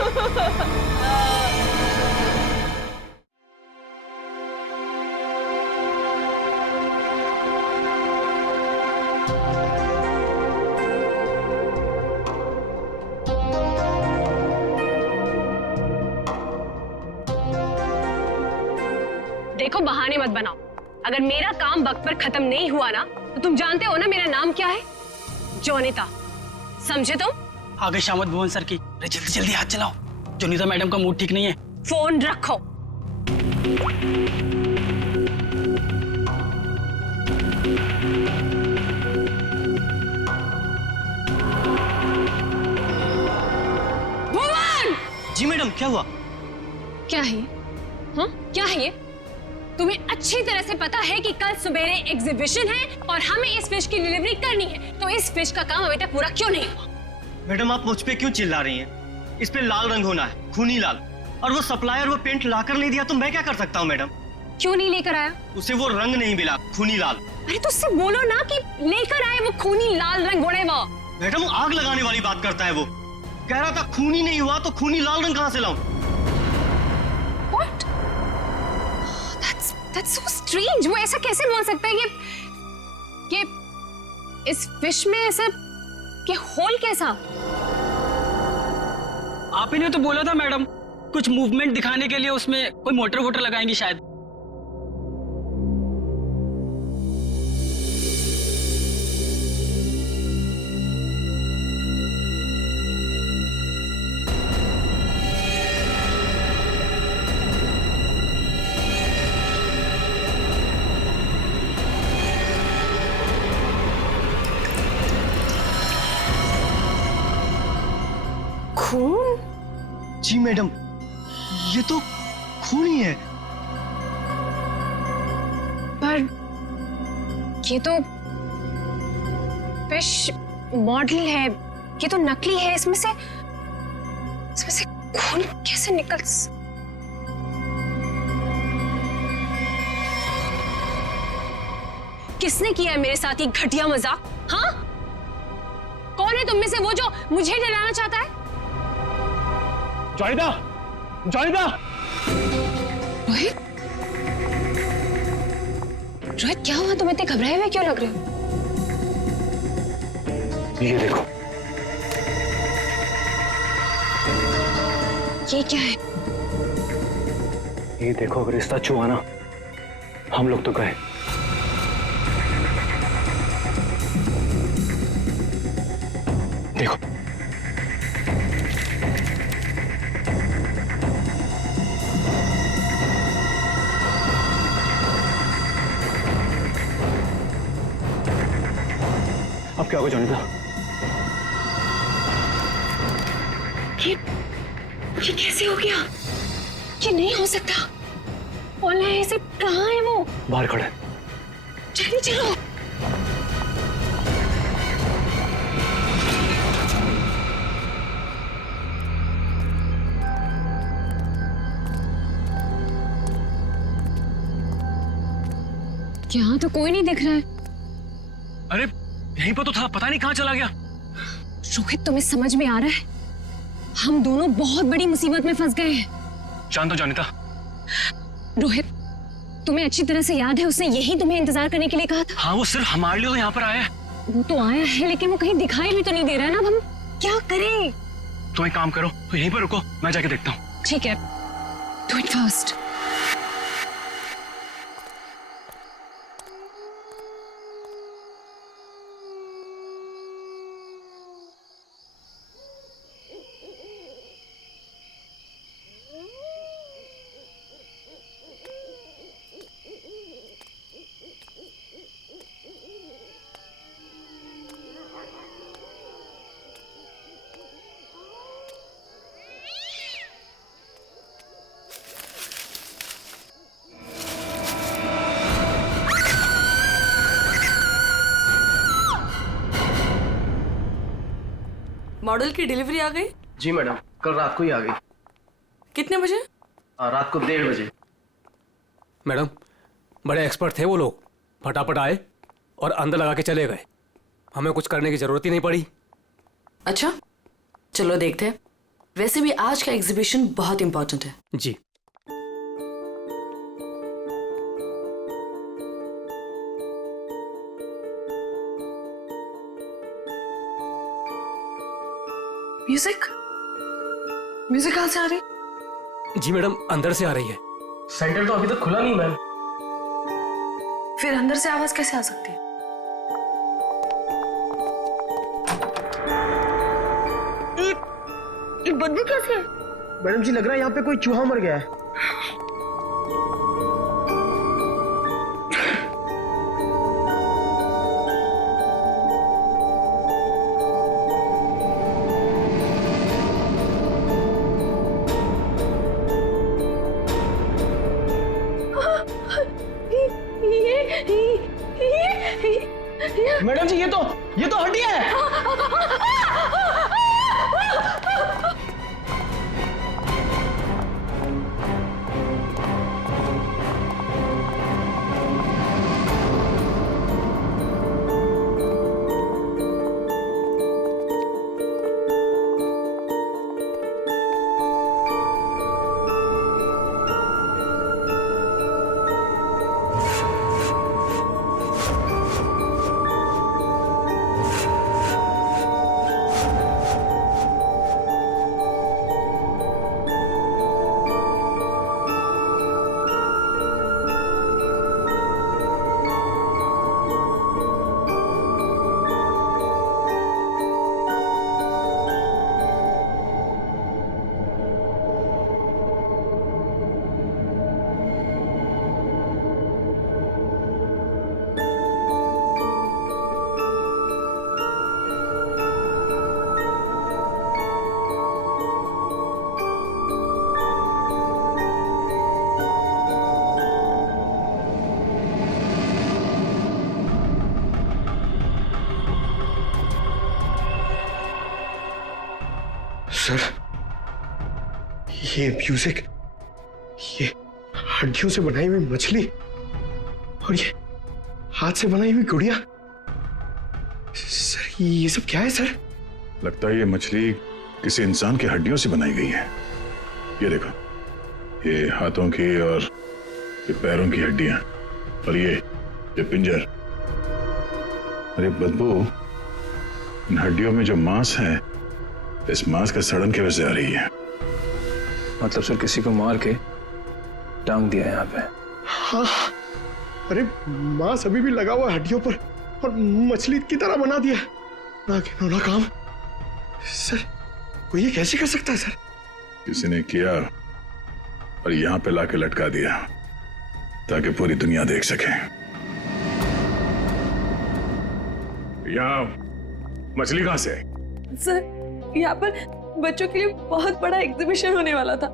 देखो, बहाने मत बनाओ। अगर मेरा काम वक्त पर खत्म नहीं हुआ ना, तो तुम जानते हो ना मेरा नाम क्या है? जोनिता, समझे तुम? आ गए शामत भुवन सर की। अरे जल्दी जल्दी हाथ चलाओ, जोनिता मैडम का मूड ठीक नहीं है। फोन रखो। भुवन! जी मैडम, क्या हुआ? क्या है ये? हाँ, क्या है ये? तुम्हें अच्छी तरह से पता है कि कल सवेरे एग्जीबिशन है और हमें इस फिश की डिलीवरी करनी है, तो इस फिश का काम अभी तक पूरा क्यों नहीं हुआ? मैडम, आप मुझ पे क्यों चिल्ला रही हैं? इस पे लाल रंग होना है, खूनी लाल। और वो सप्लायर वो पेंट लाकर नहीं दिया तो मैं क्या कर सकता हूँ मैडम? क्यों नहीं लेकर आया? उसे वो रंग नहीं मिला, खूनी लाल। अरे तो उससे बोलो ना कि लेकर आए वो खूनी लाल रंग घोड़े वो। मैडम, आग लगाने वाली बात करता है वो। कह रहा था खूनी नहीं हुआ तो खूनी लाल रंग कहाँ से लाऊं? That's so strange. वो ऐसा कैसे बोल सकता है? ये इस फिश में ऐसा कि होल कैसा? आप ही ने तो बोला था मैडम, कुछ मूवमेंट दिखाने के लिए उसमें कोई मोटर वोटर लगाएंगी शायद। खून? जी मैडम, ये तो खून ही है। पर ये तो फिश मॉडल है, ये तो नकली है। इसमें से खून कैसे निकल? किसने किया है मेरे साथ ये घटिया मजाक? हाँ, कौन है तुम में से वो जो मुझे डराना चाहता है? जोनिता! जोनिता! रोहित, रोहित क्या हुआ? तुम इतने घबराए हुए क्यों लग रहे हो? ये देखो। ये क्या है? ये देखो, अगर रिश्ता छुआ ना, हम लोग तो गए। देखो, अब क्या होगा जोनिता? ये कैसे हो गया? ये नहीं हो सकता। बोलना है ऐसे, कहाँ है वो? बाहर खड़ा है। जल्दी चलो। यहाँ तो कोई नहीं दिख रहा है। अरे यहीं पर तो था, पता नहीं कहाँ चला गया। रोहित, तुम्हें समझ में आ रहा है? हम दोनों बहुत बड़ी मुसीबत में फंस गए हैं। शांत हो जोनिता। रोहित, तुम्हें अच्छी तरह से याद है उसने यही तुम्हें इंतजार करने के लिए कहा था? हाँ, वो सिर्फ हमारे लिए तो यहाँ पर आया है। वो तो आया है लेकिन वो कहीं दिखाई भी तो नहीं दे रहा है ना। अब हम क्या करें? तो एक काम करो, तो यहीं पर रुको, मैं जाके देखता हूँ। ठीक है, डू इट फास्ट। मॉडल की डिलीवरी आ गई? जी मैडम, कल रात को ही आ गई। कितने बजे? रात को 1:30 बजे। मैडम, बड़े एक्सपर्ट थे वो लोग, फटाफट आए और अंदर लगा के चले गए। हमें कुछ करने की जरूरत ही नहीं पड़ी। अच्छा, चलो देखते हैं। वैसे भी आज का एग्जीबिशन बहुत इंपॉर्टेंट है। जी। म्यूजिक कहाँ से आ रही? जी मैडम, अंदर से आ रही है। सेंटर तो अभी तक खुला नहीं मैम। फिर अंदर से आवाज कैसे आ सकती है? ये बदबू कैसे है? मैडम जी, लग रहा है यहाँ पे कोई चूहा मर गया है। मैडम जी, ये तो हड्डियां है। सर, ये म्यूजिक, ये हड्डियों से बनाई हुई मछली और ये हाथ से बनाई हुई गुड़िया, सर ये सब क्या है सर? लगता है ये मछली किसी इंसान की हड्डियों से बनाई गई है। ये देखो, ये हाथों की और ये पैरों की हड्डियां और ये पिंजर। अरे बदबू, इन हड्डियों में जो मांस है, इस मांस का सड़न की वजह से आ रही है। मतलब सर किसी को मार के टांग दिया यहाँ पे। हाँ, अरे मांस अभी भी लगा हुआ हड्डियों पर और मछली की तरह बना दिया। ना घिनौना काम सर, कोई ये कैसे कर सकता है सर? किसी ने किया और यहाँ पे लाके लटका दिया ताकि पूरी दुनिया देख सके। यहाँ मछली कहाँ से है? सर, यहाँ पर बच्चों के लिए बहुत बड़ा एग्जीबिशन होने वाला था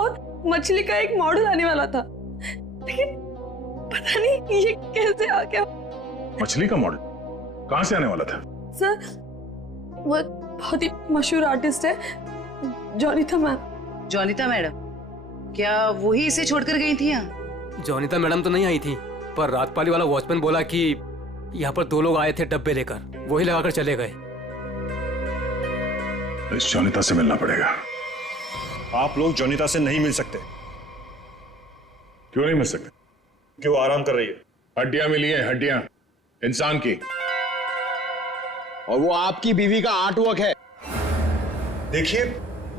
और मछली का एक मॉडल आने वाला था, लेकिन पता नहीं ये कैसे आ गया। मछली का मॉडल कहाँ से आने वाला था? सर, वो एक बहुत ही मशहूर आर्टिस्ट है, जोनिता मैम। जोनिता मैडम, क्या वही इसे छोड़कर गई थी यहाँ? जोनिता मैडम तो नहीं आई थी, पर रात पाली वाला वॉचमैन बोला कि यहाँ पर 2 लोग आए थे डब्बे लेकर, वही लगाकर चले गए। इस जोनिता से मिलना पड़ेगा। आप लोग जोनिता से नहीं मिल सकते। क्यों नहीं मिल सकते? कि वो आराम कर रही है। हड्डियां मिली हैं, हड्डियां इंसान की, और वो आपकी बीवी का आर्ट वर्क है। देखिए,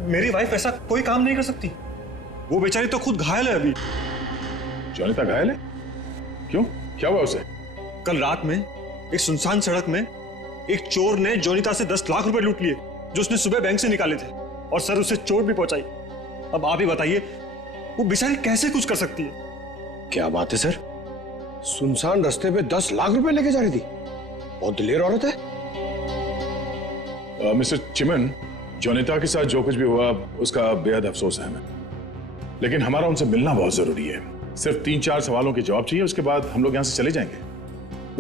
मेरी वाइफ ऐसा कोई काम नहीं कर सकती। वो बेचारी तो खुद घायल है अभी। जोनिता घायल है? क्यों, क्या हुआ उसे? कल रात में एक सुनसान सड़क में एक चोर ने जोनिता से 10 लाख रुपए लूट लिए, जो उसने सुबह बैंक से निकाले थे, और सर उसे चोट भी पहुंचाई। अब आप ही बताइए, वो बेचारी कैसे कुछ कर सकती है? क्या बात है सर, सुनसान रास्ते पे 10 लाख रुपए लेके जा रही थी? बहुत दिलेर औरत है। मिस्टर चिमन, जोनिता के साथ जो कुछ भी हुआ उसका बेहद अफसोस है हमें, लेकिन हमारा उनसे मिलना बहुत जरूरी है। सिर्फ 3-4 सवालों के जवाब चाहिए, उसके बाद हम लोग यहाँ से चले जाएंगे।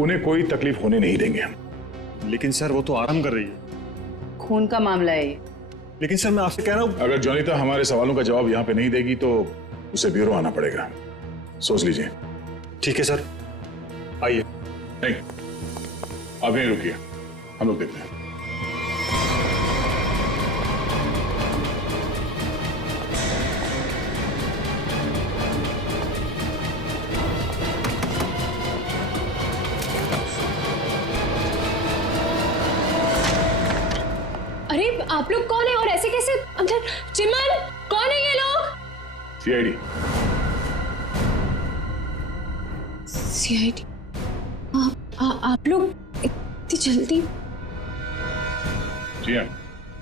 उन्हें कोई तकलीफ होने नहीं देंगे हम। लेकिन सर, वो तो आराम कर रही है। खून का मामला है ये। लेकिन सर, मैं आपसे कह रहा हूँ, अगर जोनिता हमारे सवालों का जवाब यहाँ पे नहीं देगी तो उसे ब्यूरो आना पड़ेगा। सोच लीजिए। ठीक है सर, आइए। नहीं, आप यहीं रुकिए, हम लोग देखते हैं। अरे आप लोग कौन है और ऐसे कैसे अंदर? चिमन, कौन है ये लोग? सीआईडी। सीआईडी? आप लोग इतनी जल्दी? जी हाँ,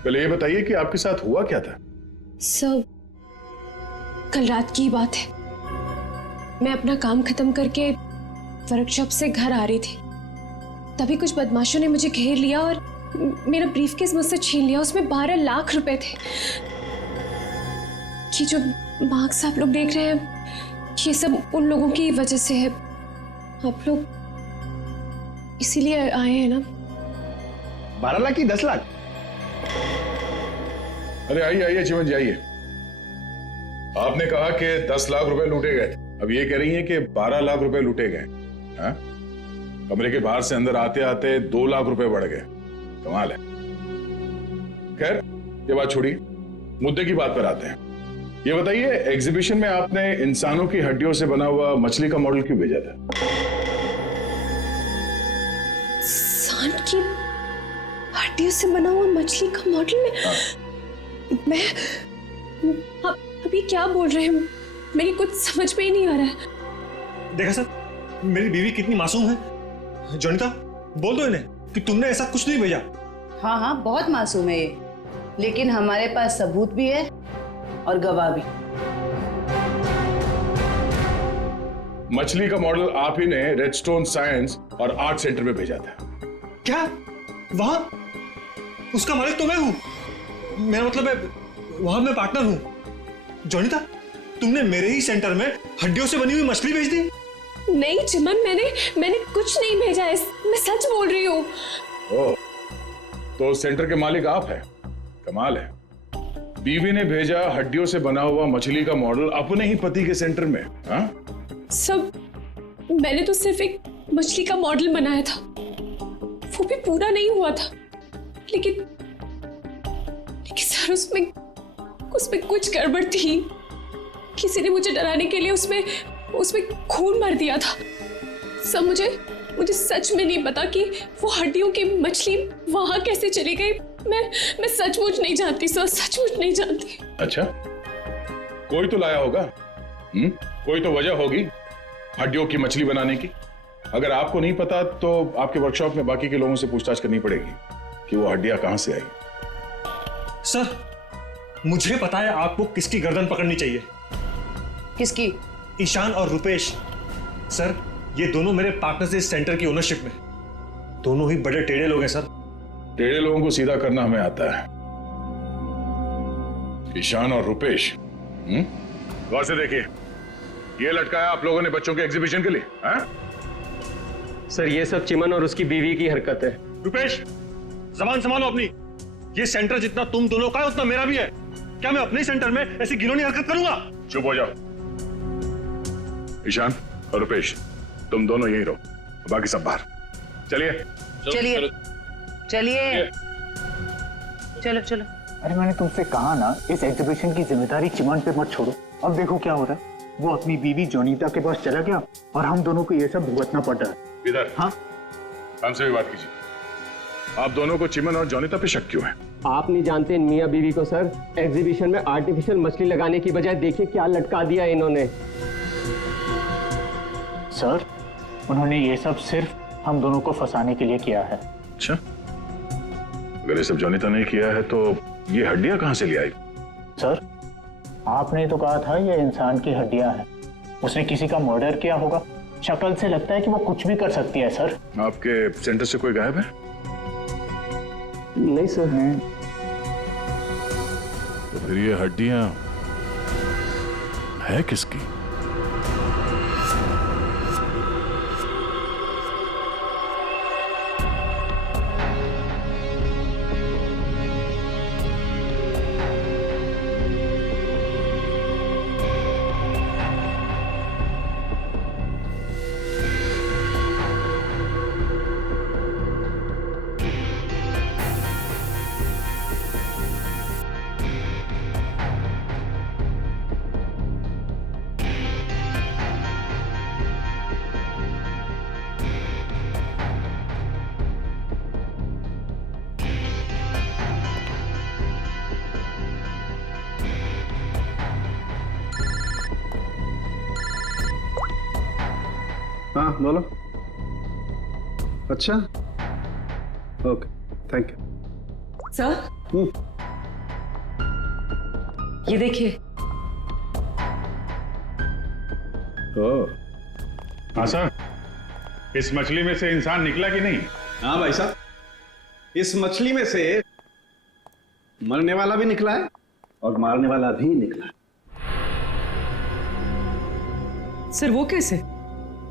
पहले ये बताइए कि आपके साथ हुआ क्या था? सब कल रात की बात है। मैं अपना काम खत्म करके वर्कशॉप से घर आ रही थी, तभी कुछ बदमाशों ने मुझे घेर लिया और मेरा ब्रीफकेस मुझसे छीन लिया। उसमें 12 लाख रुपए थे। ये जो मार्क्स आप लोग देख रहे हैं, ये सब उन लोगों की वजह से है। आप लोग इसीलिए आए हैं ना? 12 लाख की 10 लाख? अरे आइए आइए चिमन जी, आइए। आपने कहा कि 10 लाख रुपए लूटे गए, अब ये कह रही हैं कि 12 लाख रुपए लूटे गए। हाँ? कमरे के बाहर से अंदर आते आते 2 लाख रुपए बढ़ गए। कमाल है। खैर, ये बात छोड़िए, मुद्दे की बात पर आते हैं। ये बताइए, एग्जीबिशन में आपने इंसानों की हड्डियों से बना हुआ मछली का मॉडल क्यों भेजा था? इंसान की हड्डियों से बना हुआ मछली का मॉडल में? मैं अभी क्या बोल रहे हैं? मेरी कुछ समझ में ही नहीं आ रहा है। देखा सर, मेरी बीवी कितनी मासूम है। जोनिता, बोल दो इन्हें कि तुमने ऐसा कुछ नहीं भेजा। हाँ हाँ, बहुत मासूम है ये, लेकिन हमारे पास सबूत भी है और गवाह भी। मछली का मॉडल आप ही ने रेडस्टोन साइंस और आर्ट सेंटर में भेजा था। क्या? वहां उसका मालिक तो मैं हूं। मेरा मतलब है, वहां मैं पार्टनर हूं। जोनिता, तुमने मेरे ही सेंटर में हड्डियों से बनी हुई मछली भेज दी? नहीं चिमन, मैंने कुछ नहीं भेजा है, मैं सच बोल रही हूँ। ओह, तो सेंटर के मालिक आप हैं। कमाल है। बीवी ने भेजा हड्डियों से बना हुआ मछली का मॉडल अपने ही पति के सेंटर में। हाँ? सब मैंने तो सिर्फ एक मछली का मॉडल बनाया था, वो भी पूरा नहीं हुआ था। लेकिन सर, उसमें कुछ गड़बड़ थी। किसी ने मुझे डराने के लिए उसमें खून भर दिया था। सब मुझे सच में नहीं पता कि वो हड्डियों की मछली वहां कैसे चली गई। मैं सचमुच नहीं जानती सर, सचमुच नहीं जानती। अच्छा, कोई तो लाया होगा। कोई तो वजह होगी हड्डियों की मछली बनाने की। अगर आपको नहीं पता तो आपके वर्कशॉप में बाकी के लोगों से पूछताछ करनी पड़ेगी कि वो हड्डियां कहां से आई। सर, मुझे पता है आपको किसकी गर्दन पकड़नी चाहिए। किसकी? ईशान और रुपेश। सर, ये दोनों मेरे पार्टनर्स इस सेंटर की ओनरशिप में। दोनों ही बड़े टेढ़े लोग हैं सर। टेढ़े लोगों को सीधा करना हमें आता है। ईशान और रुपेश। गौर से देखिए, ये लटकाया आप लोगों ने बच्चों के एग्जीबिशन के लिए। सर, ये सब चिमन और उसकी बीवी की हरकत है। रुपेश, जबान संभालो अपनी। ये सेंटर जितना तुम दोनों का है उतना मेरा भी है। क्या मैं अपने सेंटर में ऐसी घिनौनी हरकत करूंगा? चुप हो जाओ। ईशान और रुपेश, तुम दोनों यहीं रहो, बाकी सब बाहर। चलिए चलिए चलिए, चलो चलो। अरे मैंने तुमसे कहा ना, इस एग्जीबिशन की जिम्मेदारी चिमन पे मत छोड़ो। अब देखो क्या हो रहा है। वो अपनी बीवी जोनीता के पास चला गया और हम दोनों को ये सब भुगतना पड़ रहा है। इधर। हाँ, हमसे भी बात कीजिए। आप दोनों को चिमन और जोनीता पे शक क्यों है? आप नहीं जानते इन मियाँ बीवी को सर। एग्जीबिशन में आर्टिफिशियल मछली लगाने की बजाय देखिए क्या लटका दिया इन्होंने। सर उन्होंने ये सब सिर्फ हम दोनों को फंसाने के लिए किया है। अच्छा, अगर ये सब जोनीता ने किया है तो ये हड्डियां कहां से ले आई? सर आपने तो कहा था ये इंसान की हड्डियां हैं। उसने किसी का मर्डर किया होगा। शक्ल से लगता है कि वो कुछ भी कर सकती है। सर आपके सेंटर से कोई गायब है? नहीं सर। तो फिर ये हड्डियां है किसकी? हाँ बोलो। अच्छा ओके थैंक यू। सर ये देखिए। हाँ सर, इस मछली में से इंसान निकला कि नहीं? हाँ भाई साहब, इस मछली में से मरने वाला भी निकला है और मारने वाला भी निकला है। सर वो कैसे?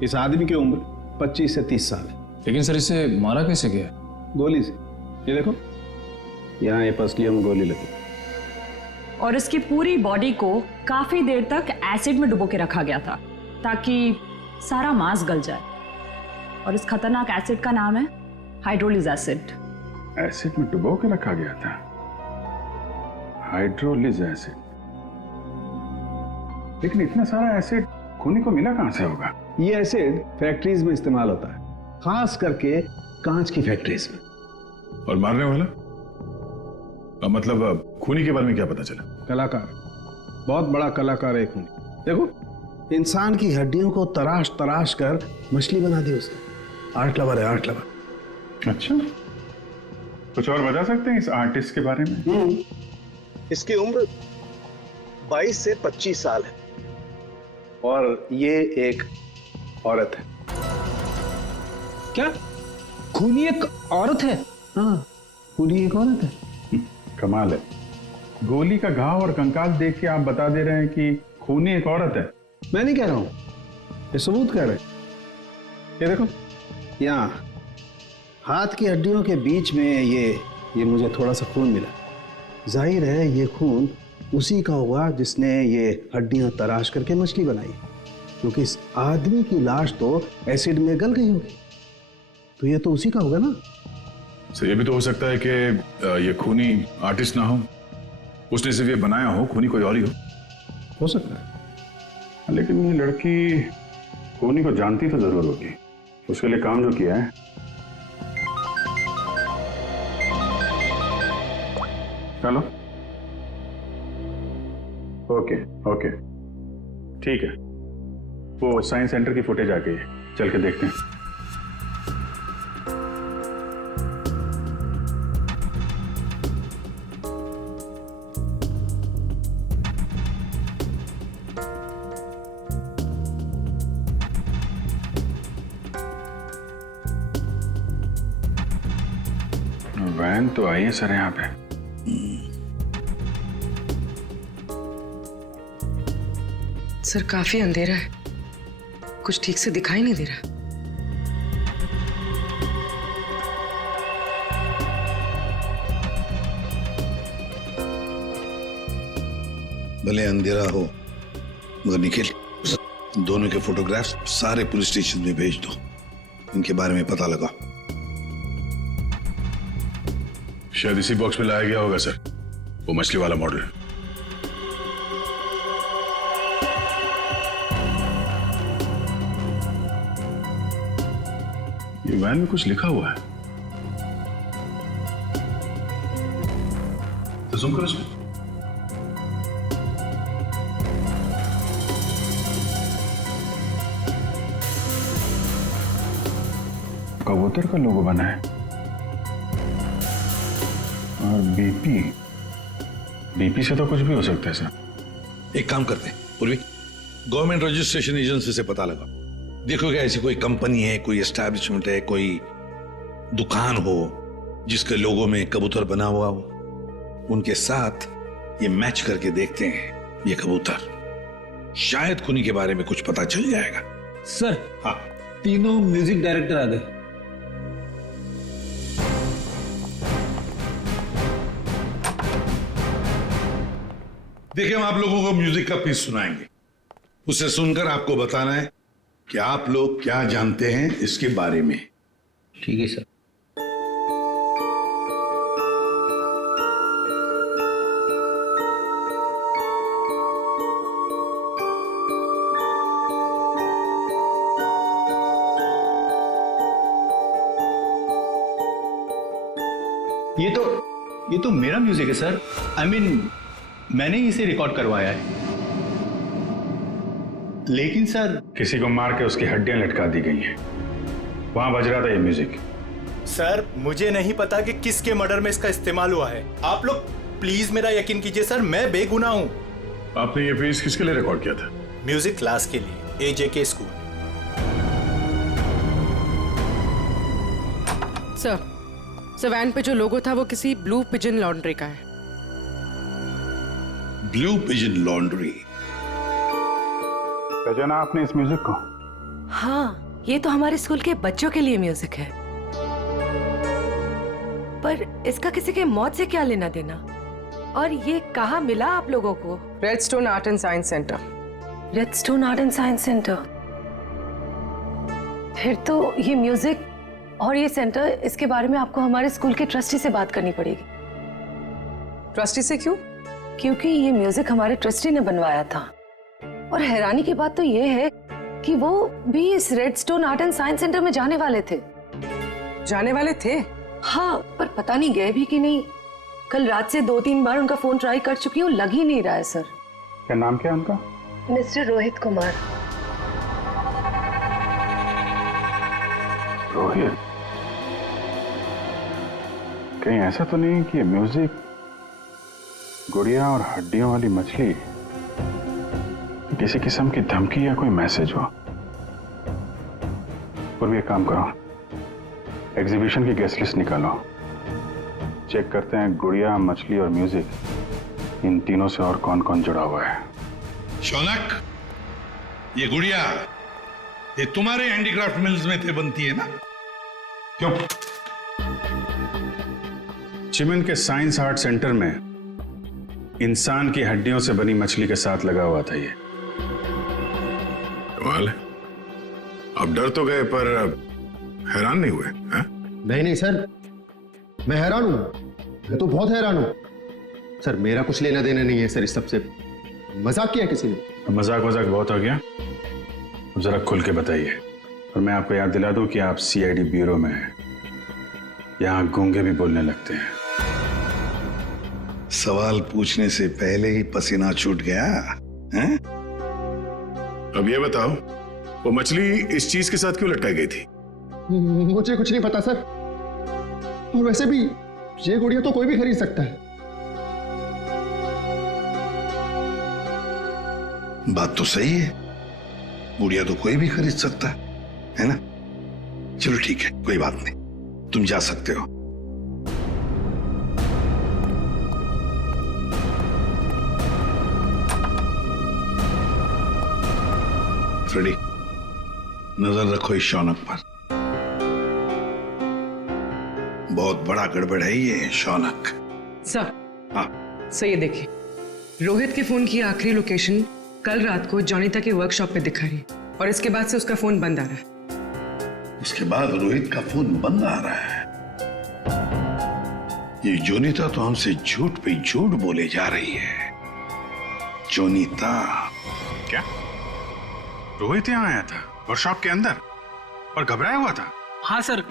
इस आदमी की उम्र 25 से 30 साल है। लेकिन सर इसे मारा कैसे गया? गोली से। ये देखो, यहाँ ये पसलियों में गोली लगी। और इसकी पूरी बॉडी को काफी देर तक एसिड में डुबो के रखा गया था ताकि सारा मांस गल जाए। और इस खतरनाक एसिड का नाम है हाइड्रोलिज एसिड। एसिड में डुबो के रखा गया था? हाइड्रोलिज एसिड। लेकिन इतना सारा एसिड खूनी को मिला कहां से होगा? ये एसिड फैक्ट्रीज में इस्तेमाल होता है, खास करके कांच की फैक्ट्रीज में। और मारने वाला? मतलब खूनी के बारे में क्या पता चला? कलाकार, बहुत बड़ा कलाकार है खूनी। देखो, इंसान की हड्डियों को तराश तराश कर मछली बना दी उसने। आर्ट लवर है, आर्ट लवर। अच्छा, कुछ और बता सकते हैं इस आर्टिस्ट के बारे में? इसकी उम्र 22 से 25 साल है और ये एक औरत है। क्या खूनी एक औरत है? हाँ, खूनी एक औरत है। कमाल है, गोली का घाव और कंकाल देख के आप बता दे रहे हैं कि खूनी एक औरत है। मैं नहीं कह रहा हूं, ये सबूत कह रहे हैं। ये देखो, यहाँ हाथ की हड्डियों के बीच में ये मुझे थोड़ा सा खून मिला। जाहिर है ये खून उसी का होगा जिसने ये हड्डियां तराश करके मछली बनाई, क्योंकि इस आदमी की लाश तो एसिड में गल गई होगी, तो ये तो उसी का होगा ना। सर ये भी तो हो सकता है कि ये खूनी आर्टिस्ट ना हो, उसने सिर्फ ये बनाया हो, खूनी कोई और ही हो सकता है। लेकिन ये लड़की खूनी को जानती तो जरूर होगी, उसके लिए काम जो किया है। चलो, ओके ओके ठीक है, वो साइंस सेंटर की फुटेज आ गई है, चल के देखते हैं। वैन तो आई है सर यहाँ पे। सर काफी अंधेरा है, कुछ ठीक से दिखाई नहीं दे रहा। भले अंधेरा हो मगर निखिल, दोनों के फोटोग्राफ्स सारे पुलिस स्टेशन में भेज दो, इनके बारे में पता लगा। शायद इसी बॉक्स में लाया गया होगा सर, वो मछली वाला मॉडल। ये वैन में कुछ लिखा हुआ है। तो जूम करो इसमें। कबूतर का लोगो बना है और बीपी से तो कुछ भी हो सकता है सर। एक काम करते हैं पूर्वी, गवर्नमेंट रजिस्ट्रेशन एजेंसी से पता लगा, देखो क्या ऐसी कोई कंपनी है, कोई एस्टैब्लिशमेंट है, कोई दुकान हो जिसके लोगो में कबूतर बना हुआ हो, उनके साथ ये मैच करके देखते हैं ये कबूतर, शायद खुनी के बारे में कुछ पता चल जाएगा। सर हाँ, तीनों म्यूजिक डायरेक्टर आ गए। देखिए, हम आप लोगों को म्यूजिक का पीस सुनाएंगे, उसे सुनकर आपको बताना है कि आप लोग क्या जानते हैं इसके बारे में। ठीक है सर। ये तो मेरा म्यूजिक है सर। आई मीन मैंने ही इसे रिकॉर्ड करवाया है। लेकिन सर, किसी को मार के उसकी हड्डियां लटका दी गई हैं, वहां बज रहा था ये म्यूजिक। सर मुझे नहीं पता कि किसके मर्डर में इसका इस्तेमाल हुआ है। आप लोग प्लीज मेरा यकीन कीजिए सर, मैं बेगुनाह हूं। आपने ये पीस किसके लिए रिकॉर्ड किया था? म्यूजिक क्लास के लिए, एजेके स्कूल। सर वैन पे जो लोगो था वो किसी ब्लू पिजन लॉन्ड्री का है। Blue pigeon laundry? पहचाना आपने इस म्यूजिक को? हाँ, ये तो हमारे स्कूल के बच्चों के लिए म्यूजिक है। पर इसका किसी के मौत से क्या लेना देना? और ये कहाँ मिला आप लोगों को? Redstone art and science centre. Redstone art and science centre. फिर तो ये म्यूजिक और ये सेंटर, इसके बारे में आपको हमारे स्कूल के ट्रस्टी से बात करनी पड़ेगी। ट्रस्टी से क्यों? क्योंकि ये म्यूजिक हमारे ट्रस्टी ने बनवाया था। और हैरानी की बात तो ये है कि वो भी इस redstone art and science centre में जाने वाले थे। जाने वाले थे? हाँ, पर पता नहीं गए भी कि नहीं। कल रात से 2-3 बार उनका फोन ट्राई कर चुकी हूँ, लग ही नहीं रहा है सर। क्या नाम क्या है उनका? मिस्टर रोहित कुमार। रोहित? कहीं ऐसा तो नहीं कि म्यूजिक गुड़िया और हड्डियों वाली मछली किसी किस्म की धमकी या कोई मैसेज हो? और भी एक काम करो, एग्जीबिशन की गेस्ट लिस्ट निकालो, चेक करते हैं गुड़िया, मछली और म्यूजिक, इन तीनों से और कौन कौन जुड़ा हुआ है। शौनक, ये गुड़िया ये तुम्हारे हैंडीक्राफ्ट मिल्स में थे बनती है ना? क्यों? चिमन के साइंस आर्ट सेंटर में इंसान की हड्डियों से बनी मछली के साथ लगा हुआ था ये। कमाल है, अब डर तो गए पर हैरान नहीं हुए? नहीं सर, मैं हैरान हूं, मैं तो बहुत हैरान हूं सर। मेरा कुछ लेना देना नहीं है सर इस सबसे। मजाक किया किसी ने? मजाक बहुत हो गया, अब जरा खुल के बताइए। और मैं आपको याद दिला दूं कि आप सीआईडी ब्यूरो में हैं, यहां गूंगे भी बोलने लगते हैं। सवाल पूछने से पहले ही पसीना छूट गया हैं? अब ये बताओ, वो मछली इस चीज के साथ क्यों लटकाई गई थी? मुझे कुछ नहीं पता सर, और वैसे भी ये गुड़िया तो कोई भी खरीद सकता है। बात तो सही है, गुड़िया तो कोई भी खरीद सकता है ना? चलो ठीक है, कोई बात नहीं, तुम जा सकते हो। फ्रेडी, नजर रखो इस शौनक पर, बहुत बड़ा गड़बड़ है ये शौनक। सर, हाँ सर ये देखिए, रोहित के फोन की आखिरी लोकेशन कल रात को जॉनिता के वर्कशॉप पे दिखा रही है, और इसके बाद से उसका फोन बंद आ रहा है। उसके बाद रोहित का फोन बंद आ रहा है? ये जोनीता तो हमसे झूठ पे झूठ बोले जा रही है। जोनीता? क्या रोहित यहाँ आया था वर्कशॉप के अंदर और घबराया हुआ था? हाँ सर,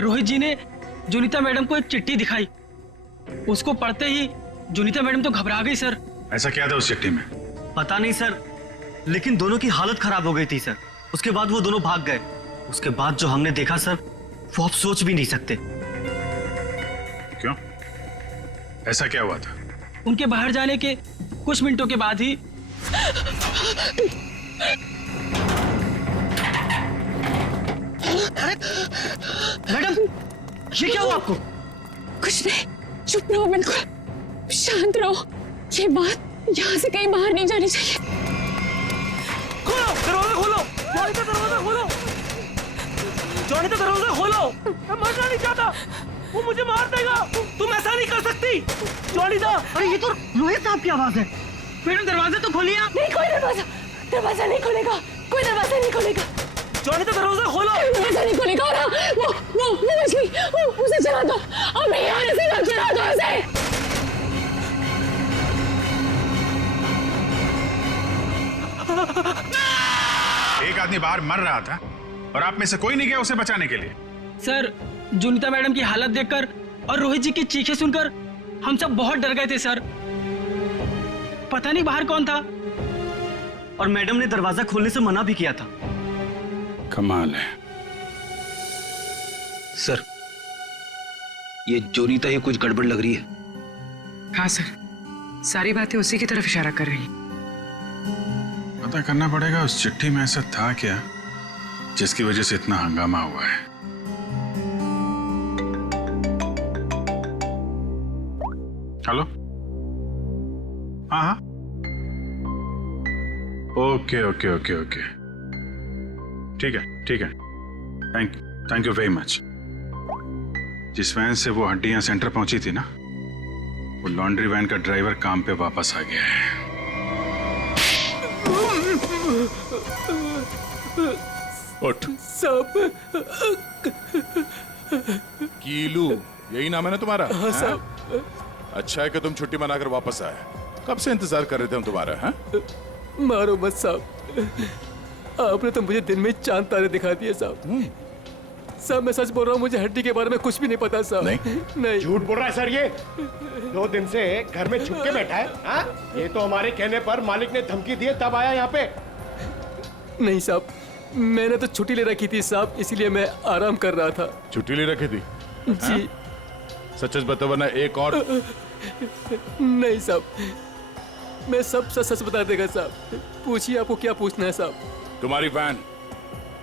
रोहित जी ने जुनीता मैडम को एक चिट्ठी दिखाई। उसको पढ़ते ही जुनीता मैडम तो घबरा गई सर। ऐसा क्या था उस चिट्ठी में? पता नहीं सर, लेकिन दोनों की हालत खराब हो गई थी सर। उसके बाद वो दोनों भाग गए। उसके बाद जो हमने देखा सर, वो आप सोच भी नहीं सकते। क्यों? ऐसा क्या हुआ था? उनके बाहर जाने के कुछ मिनटों के बाद ही मैडम, ये क्या हुआ आपको? कुछ नहीं, चुप रहो, बिल्कुल शांत रहो। ये बात यहाँ से कहीं बाहर नहीं जानी चाहिए। खोलो दरवाजा, खोलो जॉनी का दरवाजा खोलो, जॉनी का दरवाजा खोलो। मैं मरना नहीं चाहता, वो मुझे मार देगा। तुम ऐसा नहीं कर सकती जॉनी दा। अरे ये तो रोहित साहब की आवाज है। मैडम दरवाजा तो खोलिए। नहीं, कोई दरवाजा नहीं खुलेगा, कोई दरवाजा नहीं खुलेगा। जॉनी का दरवाजा खोलो। दरवाजा नहीं खुलेगा। और वो मछली, उसे चला दो, अब यहाँ से मत चला दो उसे। एक आदमी बाहर मर रहा था और आप में से कोई नहीं गया उसे बचाने के लिए? सर, जुनीता मैडम की हालत देखकर और रोहित जी की चीखें सुनकर हम सब बहुत डर गए थे सर। पता नहीं बाहर कौन था, और मैडम ने दरवाजा खोलने से मना भी किया था। कमाल है सर, ये जोनीता ही कुछ गड़बड़ लग रही है। हाँ सर, सारी बातें उसी की तरफ इशारा कर रही हैं। पता करना पड़ेगा उस चिट्ठी में ऐसा था क्या जिसकी वजह से इतना हंगामा हुआ है। हेलो, हाँ, ओके ओके ओके ओके, ठीक है। Thank you very much. जिस वैन से वो हड्डियां सेंटर पहुंची थी ना, वो लॉन्ड्री वैन का ड्राइवर काम पे वापस आ गया है। उठ। सब कीलू, यही नाम है ना तुम्हारा? हाँ साहब। अच्छा है कि तुम छुट्टी मनाकर वापस आए। कब से इंतजार कर रहे थे हम तुम्हारा। हाँ? मारो मत साहब, आपने तो मुझे दिन में चांद तारे दिखा दिए साहब। साहब मैं सच बोल रहा हूँ, मुझे हड्डी के बारे में कुछ भी नहीं पता साहब। नहीं झूठ बोल रहा है सर। ये 2 दिन से घर में छुप के बैठा है। हाँ? ये तो हमारे कहने पर मालिक ने धमकी दी तब आया यहाँ पे। नहीं साहब, मैंने तो छुट्टी ले रखी थी साहब, इसीलिए मैं आराम कर रहा था। छुट्टी ले रखी थी? जी। सच बता, वरना एक और। नहीं साहब, मैं सब सच बता देगा साहब। पूछिए, आपको क्या पूछना है साहब। तुम्हारी वैन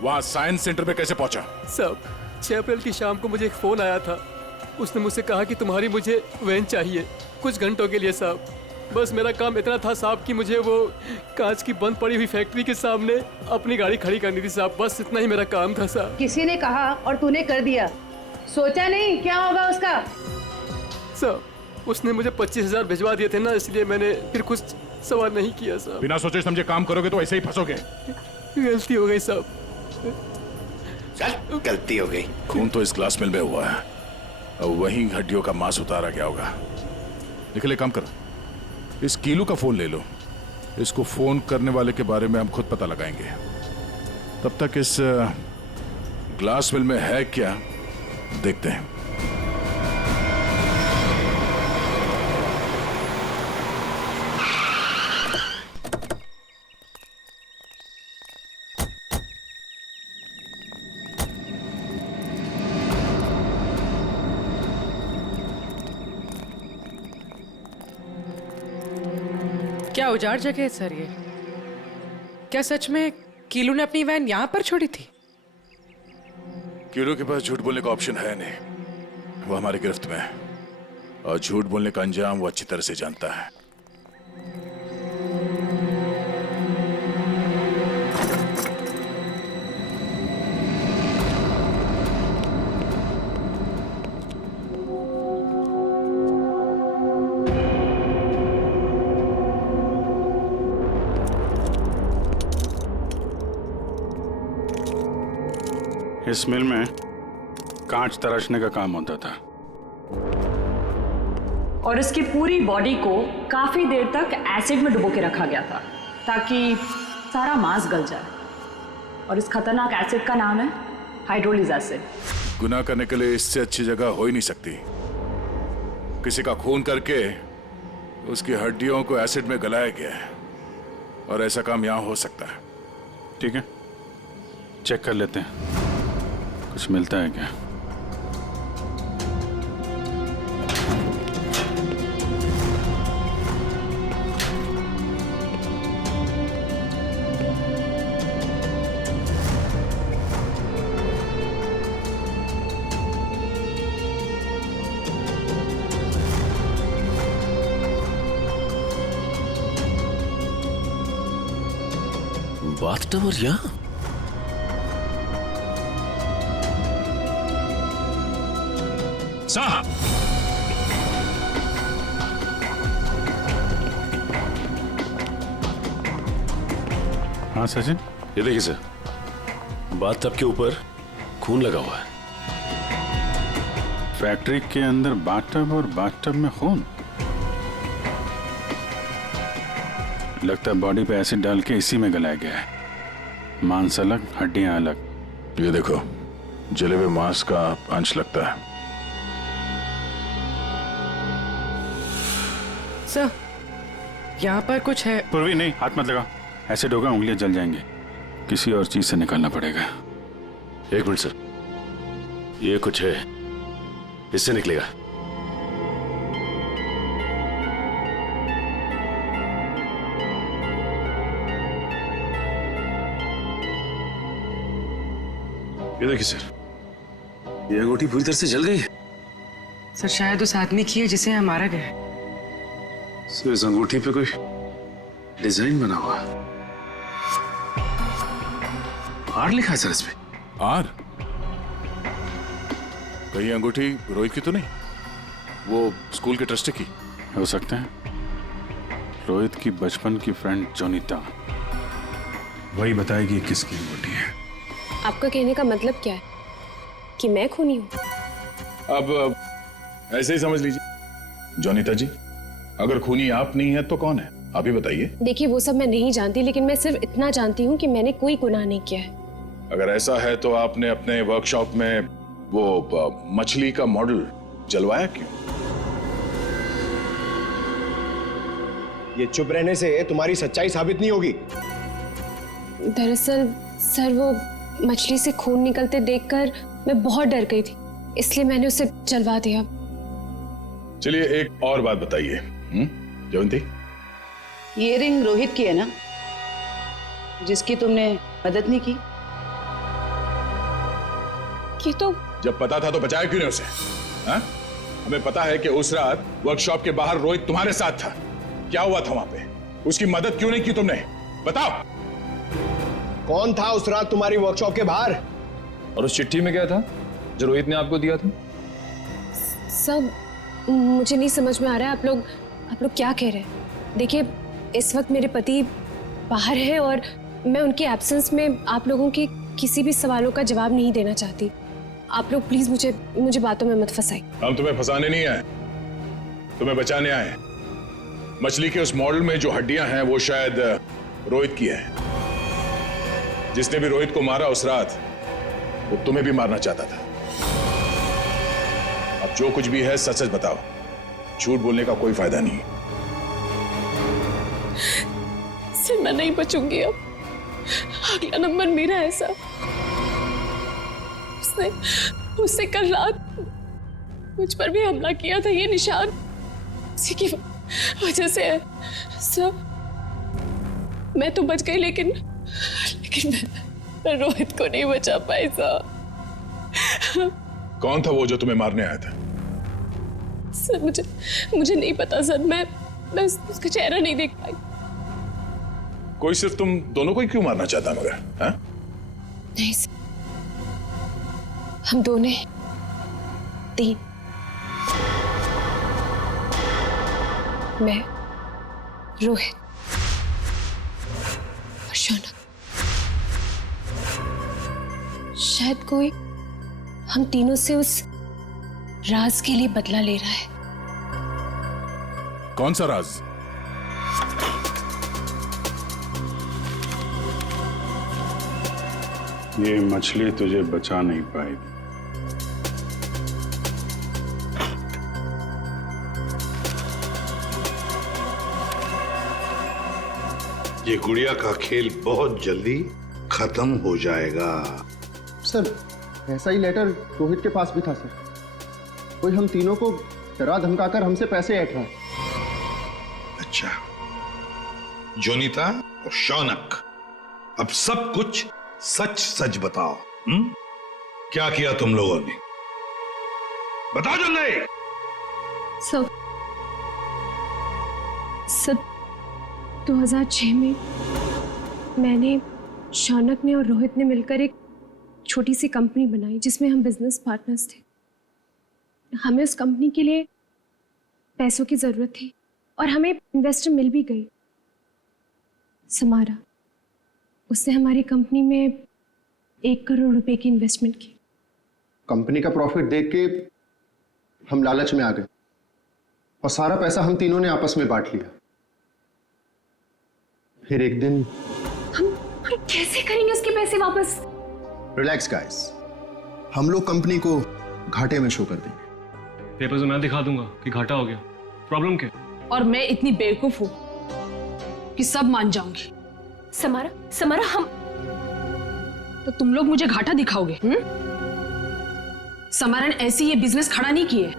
वहाँ साइंस सेंटर में कैसे पहुंचा? साहब 6 अप्रैल की शाम को मुझे एक फोन आया था। उसने मुझसे कहा कि तुम्हारी मुझे वैन चाहिए कुछ घंटों के लिए साहब। बस मेरा काम इतना था साहब कि मुझे वो कांच की बंद पड़ी हुई फैक्ट्री के सामने अपनी गाड़ी खड़ी करनी थी साहब। बस इतना ही मेरा काम था साहब। किसी ने कहा और तूने कर दिया, सोचा नहीं क्या होगा उसका। साहब उसने मुझे 25,000 भिजवा दिए थे ना, इसलिए मैंने फिर कुछ सवाल नहीं किया साहब। बिना सोचे समझे काम करोगे तो ऐसे ही फंसोगे। गलती हो गई साहब। चल, गलती हो गई। खून तो इस ग्लास मिल में हुआ है, अब वहीं हड्डियों का मांस उतारा गया होगा। निकले, काम करो, इस कीलू का फोन ले लो। इसको फोन करने वाले के बारे में हम खुद पता लगाएंगे। तब तक इस ग्लास मिल में है क्या देखते हैं। क्या उजाड़ जगह है सर ये? क्या सच में कीलू ने अपनी वैन यहाँ पर छोड़ी थी? कीलू के पास झूठ बोलने का ऑप्शन है नहीं, वो हमारी गिरफ्त में है और झूठ बोलने का अंजाम वो अच्छी तरह से जानता है। इस मिल में कांच तराशने का काम होता था और इसकी पूरी बॉडी को काफी देर तक एसिड में डुबो के रखा गया था ताकि सारा मांस गल जाए। और इस खतरनाक एसिड का नाम है हाइड्रोलिज एसिड। गुनाह करने के लिए इससे अच्छी जगह हो ही नहीं सकती। किसी का खून करके उसकी हड्डियों को एसिड में गलाया गया है, और ऐसा काम यहां हो सकता है। ठीक है, चेक कर लेते हैं कुछ मिलता है क्या। बाथटब और यहाँ? साहब, हाँ सचिन, ये देखिए सर, बाथटब के ऊपर खून लगा हुआ है। फैक्ट्री के अंदर बाथटब और बाथटब में खून। लगता है बॉडी पे एसिड डाल के इसी में गलाया गया है। मांस अलग, हड्डियां अलग। ये देखो, जले हुए मांस का अंश लगता है। सर, यहाँ पर कुछ है। पूर्वी नहीं, हाथ मत लगा। एसिड होगा, उंगलियां जल जाएंगे। किसी और चीज से निकालना पड़ेगा। एक मिनट सर, ये कुछ है, इससे निकलेगा। ये देखिए सर, ये अंगूठी पूरी तरह से जल गई है। सर शायद उस आदमी की है जिसे यहाँ मारा गया है। सर इस अंगूठी पे कोई डिजाइन बना हुआ है। आर लिखा है सर इस पे। आर? कहीं अंगूठी रोहित की तो नहीं? वो स्कूल के ट्रस्टी की हो सकते हैं। रोहित की बचपन की फ्रेंड जोनीता, वही बताएगी किसकी अंगूठी है। आपका कहने का मतलब क्या है कि मैं खूनी हूँ? अब ऐसे ही समझ लीजिए। जोनीता जी, अगर खूनी आप नहीं है तो कौन है, आप ही बताइए। देखिए वो सब मैं नहीं जानती, लेकिन मैं सिर्फ इतना जानती हूँ कि मैंने कोई गुनाह नहीं किया है। अगर ऐसा है तो आपने अपने वर्कशॉप में वो मछली का मॉडल जलवाया क्यों? ये चुप रहने से तुम्हारी सच्चाई साबित नहीं होगी। दरअसल सर, वो मछली से खून निकलते देखकर मैं बहुत डर गई थी, इसलिए मैंने उसे जलवा दिया। चलिए एक और बात बताइए जयंती, ये रिंग रोहित की है ना, जिसकी तुमने मदद नहीं की? ये तो जब पता था तो बचाया क्यों नहीं उसे? हा? हमें पता है कि उस रात वर्कशॉप के बाहर रोहित तुम्हारे साथ था। क्या हुआ था वहां पे? उसकी मदद क्यों नहीं की तुमने? बताओ। कौन था उस रात तुम्हारी वर्कशॉप के बाहर? और उस चिट्ठी में क्या था जो रोहित ने आपको दिया था? सब मुझे नहीं समझ में आ रहा है। आप लोग क्या कह रहे हैं? देखिए इस वक्त मेरे पति बाहर है और मैं उनके एब्सेंस में आप लोगों के किसी भी सवालों का जवाब नहीं देना चाहती। आप लोग प्लीज मुझे बातों में मत फंसाइए। हम तुम्हें फंसाने नहीं आए, तुम्हें बचाने आए। मछली के उस मॉडल में जो हड्डियां हैं वो शायद रोहित की है। जिसने भी रोहित को मारा उस रात वो तुम्हें भी मारना चाहता था। अब जो कुछ भी है सच सच बताओ, झूठ बोलने का कोई फायदा नहीं। सर मैं नहीं बचूंगी अब। अगला नंबर मेरा है सर। उसने कल रात मुझ पर भी हमला किया था। ये निशान उसी की वजह से है सर। मैं तो बच गई, लेकिन मैं रोहित को नहीं बचा पाई सर। कौन था वो जो तुम्हें मारने आया था? सर मुझे नहीं पता सर। मैं उसका चेहरा नहीं देख पाई। कोई सिर्फ तुम दोनों को ही क्यों मारना चाहता मगर? हाँ? नहीं सर, हम दोनों 3, मैं, रोहित और शौनक। शायद कोई हम तीनों से उस राज के लिए बदला ले रहा है। कौन सा राज? ये मछली तुझे बचा नहीं पाएगी। ये गुड़िया का खेल बहुत जल्दी खत्म हो जाएगा। सर ऐसा ही लेटर रोहित के पास भी था सर। कोई हम तीनों को डरा धमकाकर हमसे पैसे ऐंठ रहा है। अच्छा, जोनीता और शौनक, अब सब कुछ सच सच बताओ। क्या किया तुम लोगों ने? बताओ जल्दी। सब 2006 में मैंने, शौनक ने और रोहित ने मिलकर एक छोटी सी कंपनी बनाई जिसमें हम बिजनेस पार्टनर्स थे। हमें उस कंपनी के लिए पैसों की जरूरत थी और हमें इन्वेस्टर मिल भी गई, समारा। उसने हमारी कंपनी में 1 करोड़ रुपए की इन्वेस्टमेंट की। कंपनी का प्रॉफिट देख के हम लालच में आ गए और सारा पैसा हम तीनों ने आपस में बांट लिया। फिर एक दिन हम कैसे करेंगे उसके पैसे वापस? रिलैक्स गाइस, हम लोग कंपनी को घाटे में शो कर देंगे। पेपर्स में मैं दिखा दूंगा कि घाटा हो गया। प्रॉब्लम क्या? और मैं इतनी बेवकूफ हूं कि सब मान जाऊंगी। समारा हम, तो तुम लोग मुझे घाटा दिखाओगे? समारा ने ऐसी ये बिजनेस खड़ा नहीं किए।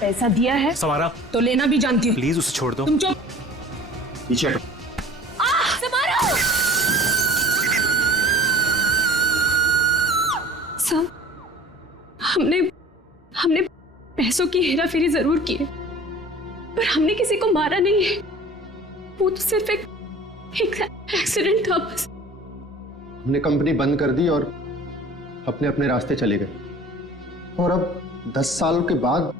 पैसा दिया है समारा, तो लेना भी जानती हूँ। प्लीज उसे छोड़ दो। तुम चुप। पीछे हटो। सब हमने पैसों की हेराफेरी जरूर की है, पर हमने किसी को मारा नहीं है। वो तो सिर्फ एक एक्सीडेंट था बस। हमने कंपनी बंद कर दी और अपने अपने रास्ते चले गए। और अब 10 साल के बाद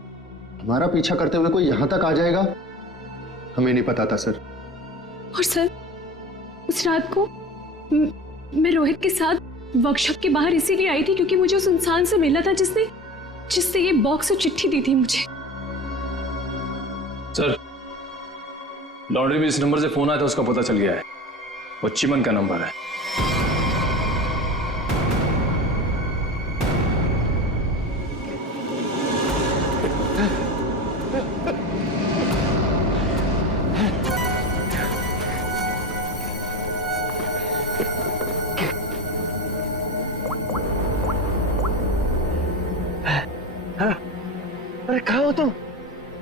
हमारा पीछा करते हुए कोई यहां तक आ जाएगा, हमें नहीं पता था सर। और सर, उस रात को मैं रोहित के साथ वर्कशॉप के बाहर इसीलिए आई थी क्योंकि मुझे उस इंसान से मिलना था जिससे ये बॉक्स और चिट्ठी दी थी मुझे। सर, लॉन्ड्री में इस नंबर से फोन आया था, उसका पता चल गया है। वो चिमन का नंबर है। अरे कहाँ हो तुम?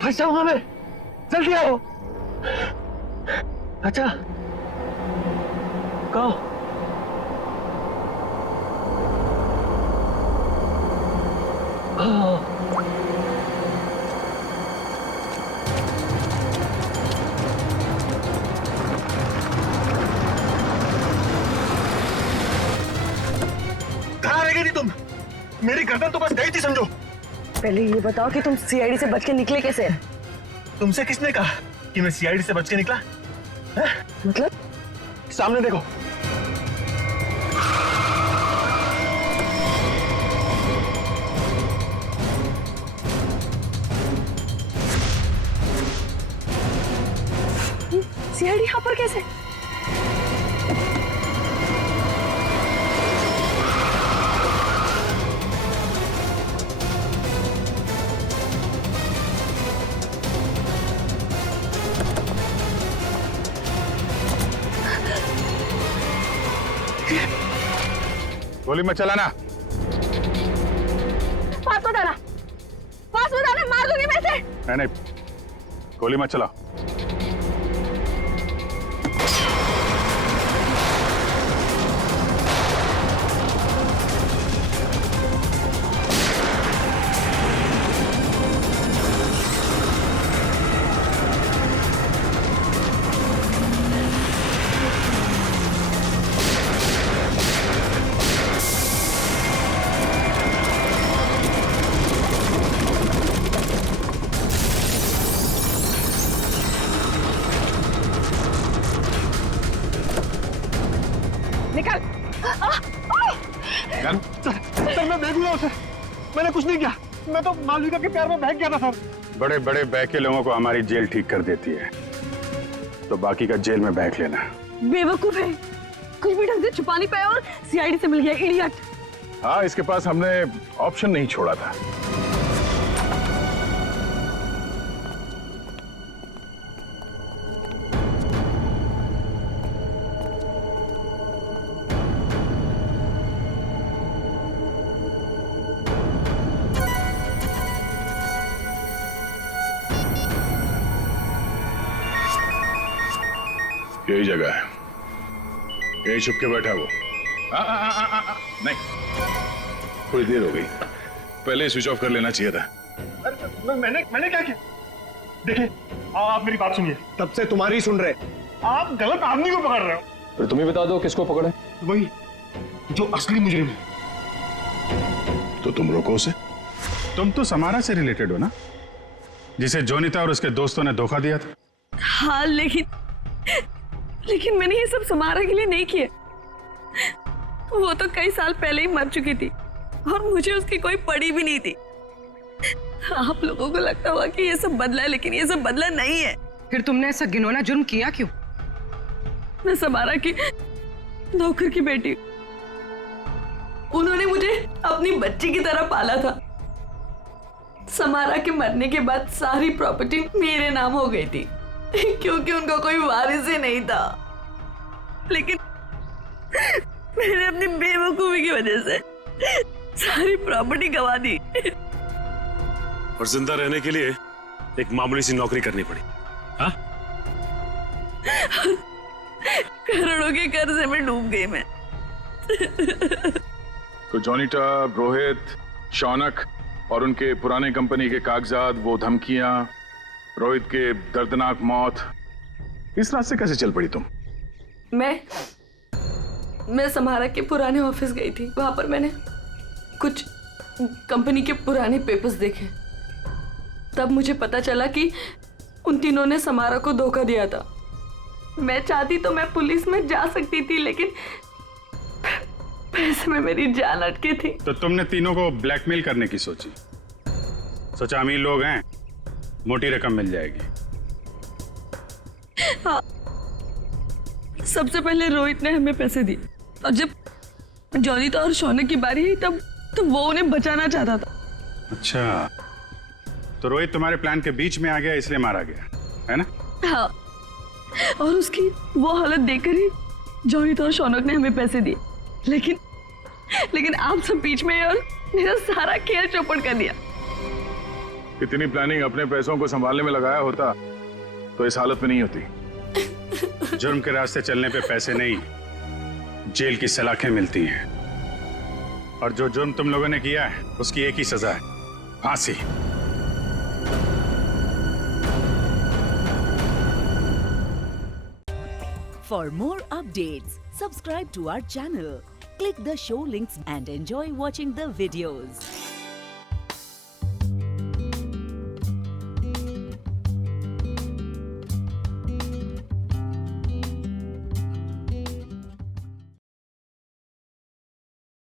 फंस जाऊंगा मैं, जल्दी आओ। अच्छा कहो। कहाँ रह गई थी तुम? मेरी गर्दन तो बस गई थी समझो। पहले ये बताओ कि तुम सीआईडी से बच के निकले कैसे? तुमसे किसने कहा कि मैं सीआईडी से बच के निकला? मतलब? सामने देखो। सीआईडी यहाँ पर कैसे? गोली मत चलाना। पास बताना, मार दूंगी मैं इसे। नहीं, गोली मत चला। सर मैं बेगुनाह हूं सर, मैंने कुछ नहीं किया। मैं तो मालविका के प्यार में बहक गया था सर। बड़े बड़े बहके लोगों को हमारी जेल ठीक कर देती है, तो बाकी का जेल में बहक लेना। बेवकूफ है, कुछ भी ढंग से छुपा नहीं पाया और सीआईडी से मिल गया, इडियट। हाँ, इसके पास हमने ऑप्शन नहीं छोड़ा था। यही जगह है, यही छुप के बैठा वो। नहीं, थोड़ी देर हो गई, पहले ही स्विच ऑफ कर लेना चाहिए था। मैंने क्या किया? देखिए, आप मेरी बात सुनिए। तब से तुम्हारी सुन रहे। आप गलत आदमी को पकड़ रहे हो। फिर तुम ही बता दो किसको पकड़े। वही जो असली मुजरिम है। तो तुम रोको उसे। तुम तो समारा से रिलेटेड हो ना, जिसे जोनिता और उसके दोस्तों ने धोखा दिया था। हाँ, लेकिन मैंने ये सब समारा के लिए नहीं किया। वो तो कई साल पहले ही मर चुकी थी और मुझे उसकी कोई पड़ी भी नहीं थी। आप लोगों को लगता होगा कि ये सब बदला है, लेकिन ये सब बदला नहीं है। फिर तुमने ऐसा घिनौना जुर्म किया क्यों? मैं समारा की नौकर की बेटी, उन्होंने मुझे अपनी बच्ची की तरह पाला था। समारा के मरने के बाद सारी प्रॉपर्टी मेरे नाम हो गई थी क्योंकि उनका कोई वारिस ही नहीं था। लेकिन मैंने अपनी बेवकूफी की वजह से सारी प्रॉपर्टी गंवा दी और जिंदा रहने के लिए एक मामूली सी नौकरी करनी पड़ी। हाँ? करोड़ों के कर्जे में डूब गई मैं। तो जोनिता, रोहित, शौनक और उनके पुराने कंपनी के कागजात, वो धमकियां, रोहित के दर्दनाक मौत, इस रास्ते कैसे चल पड़ी तुम? मैं समारा के पुराने ऑफिस गई थी। वहां पर मैंने कुछ कंपनी के पुराने पेपर्स देखे। तब मुझे पता चला कि उन तीनों ने समारा को धोखा दिया था। मैं चाहती तो मैं पुलिस में जा सकती थी, लेकिन पैसे में मेरी जान अटकी थी। तो तुमने तीनों को ब्लैकमेल करने की सोची? सोचा अमीर लोग हैं, मोटी रकम मिल जाएगी। हाँ, सबसे पहले रोहित ने हमें पैसे दिए और जब जोनिता और शौनक की बारी आई तब वो उन्हें बचाना चाहता था। अच्छा, तो रोहित तुम्हारे प्लान के बीच में आ गया, इसलिए मारा गया, है ना? हाँ, और उसकी वो हालत देखकर ही जोनिता और शौनक ने हमें पैसे दिए। लेकिन आप सब बीच में और मेरा सारा खेल चौपट कर दिया। इतनी प्लानिंग अपने पैसों को संभालने में लगाया होता तो इस हालत में नहीं होती। जुर्म के रास्ते चलने पे पैसे नहीं, जेल की सलाखें मिलती हैं। और जो जुर्म तुम लोगों ने किया है उसकी एक ही सजा है, फांसी। For more updates, subscribe to our channel, click the show links and enjoy watching the videos.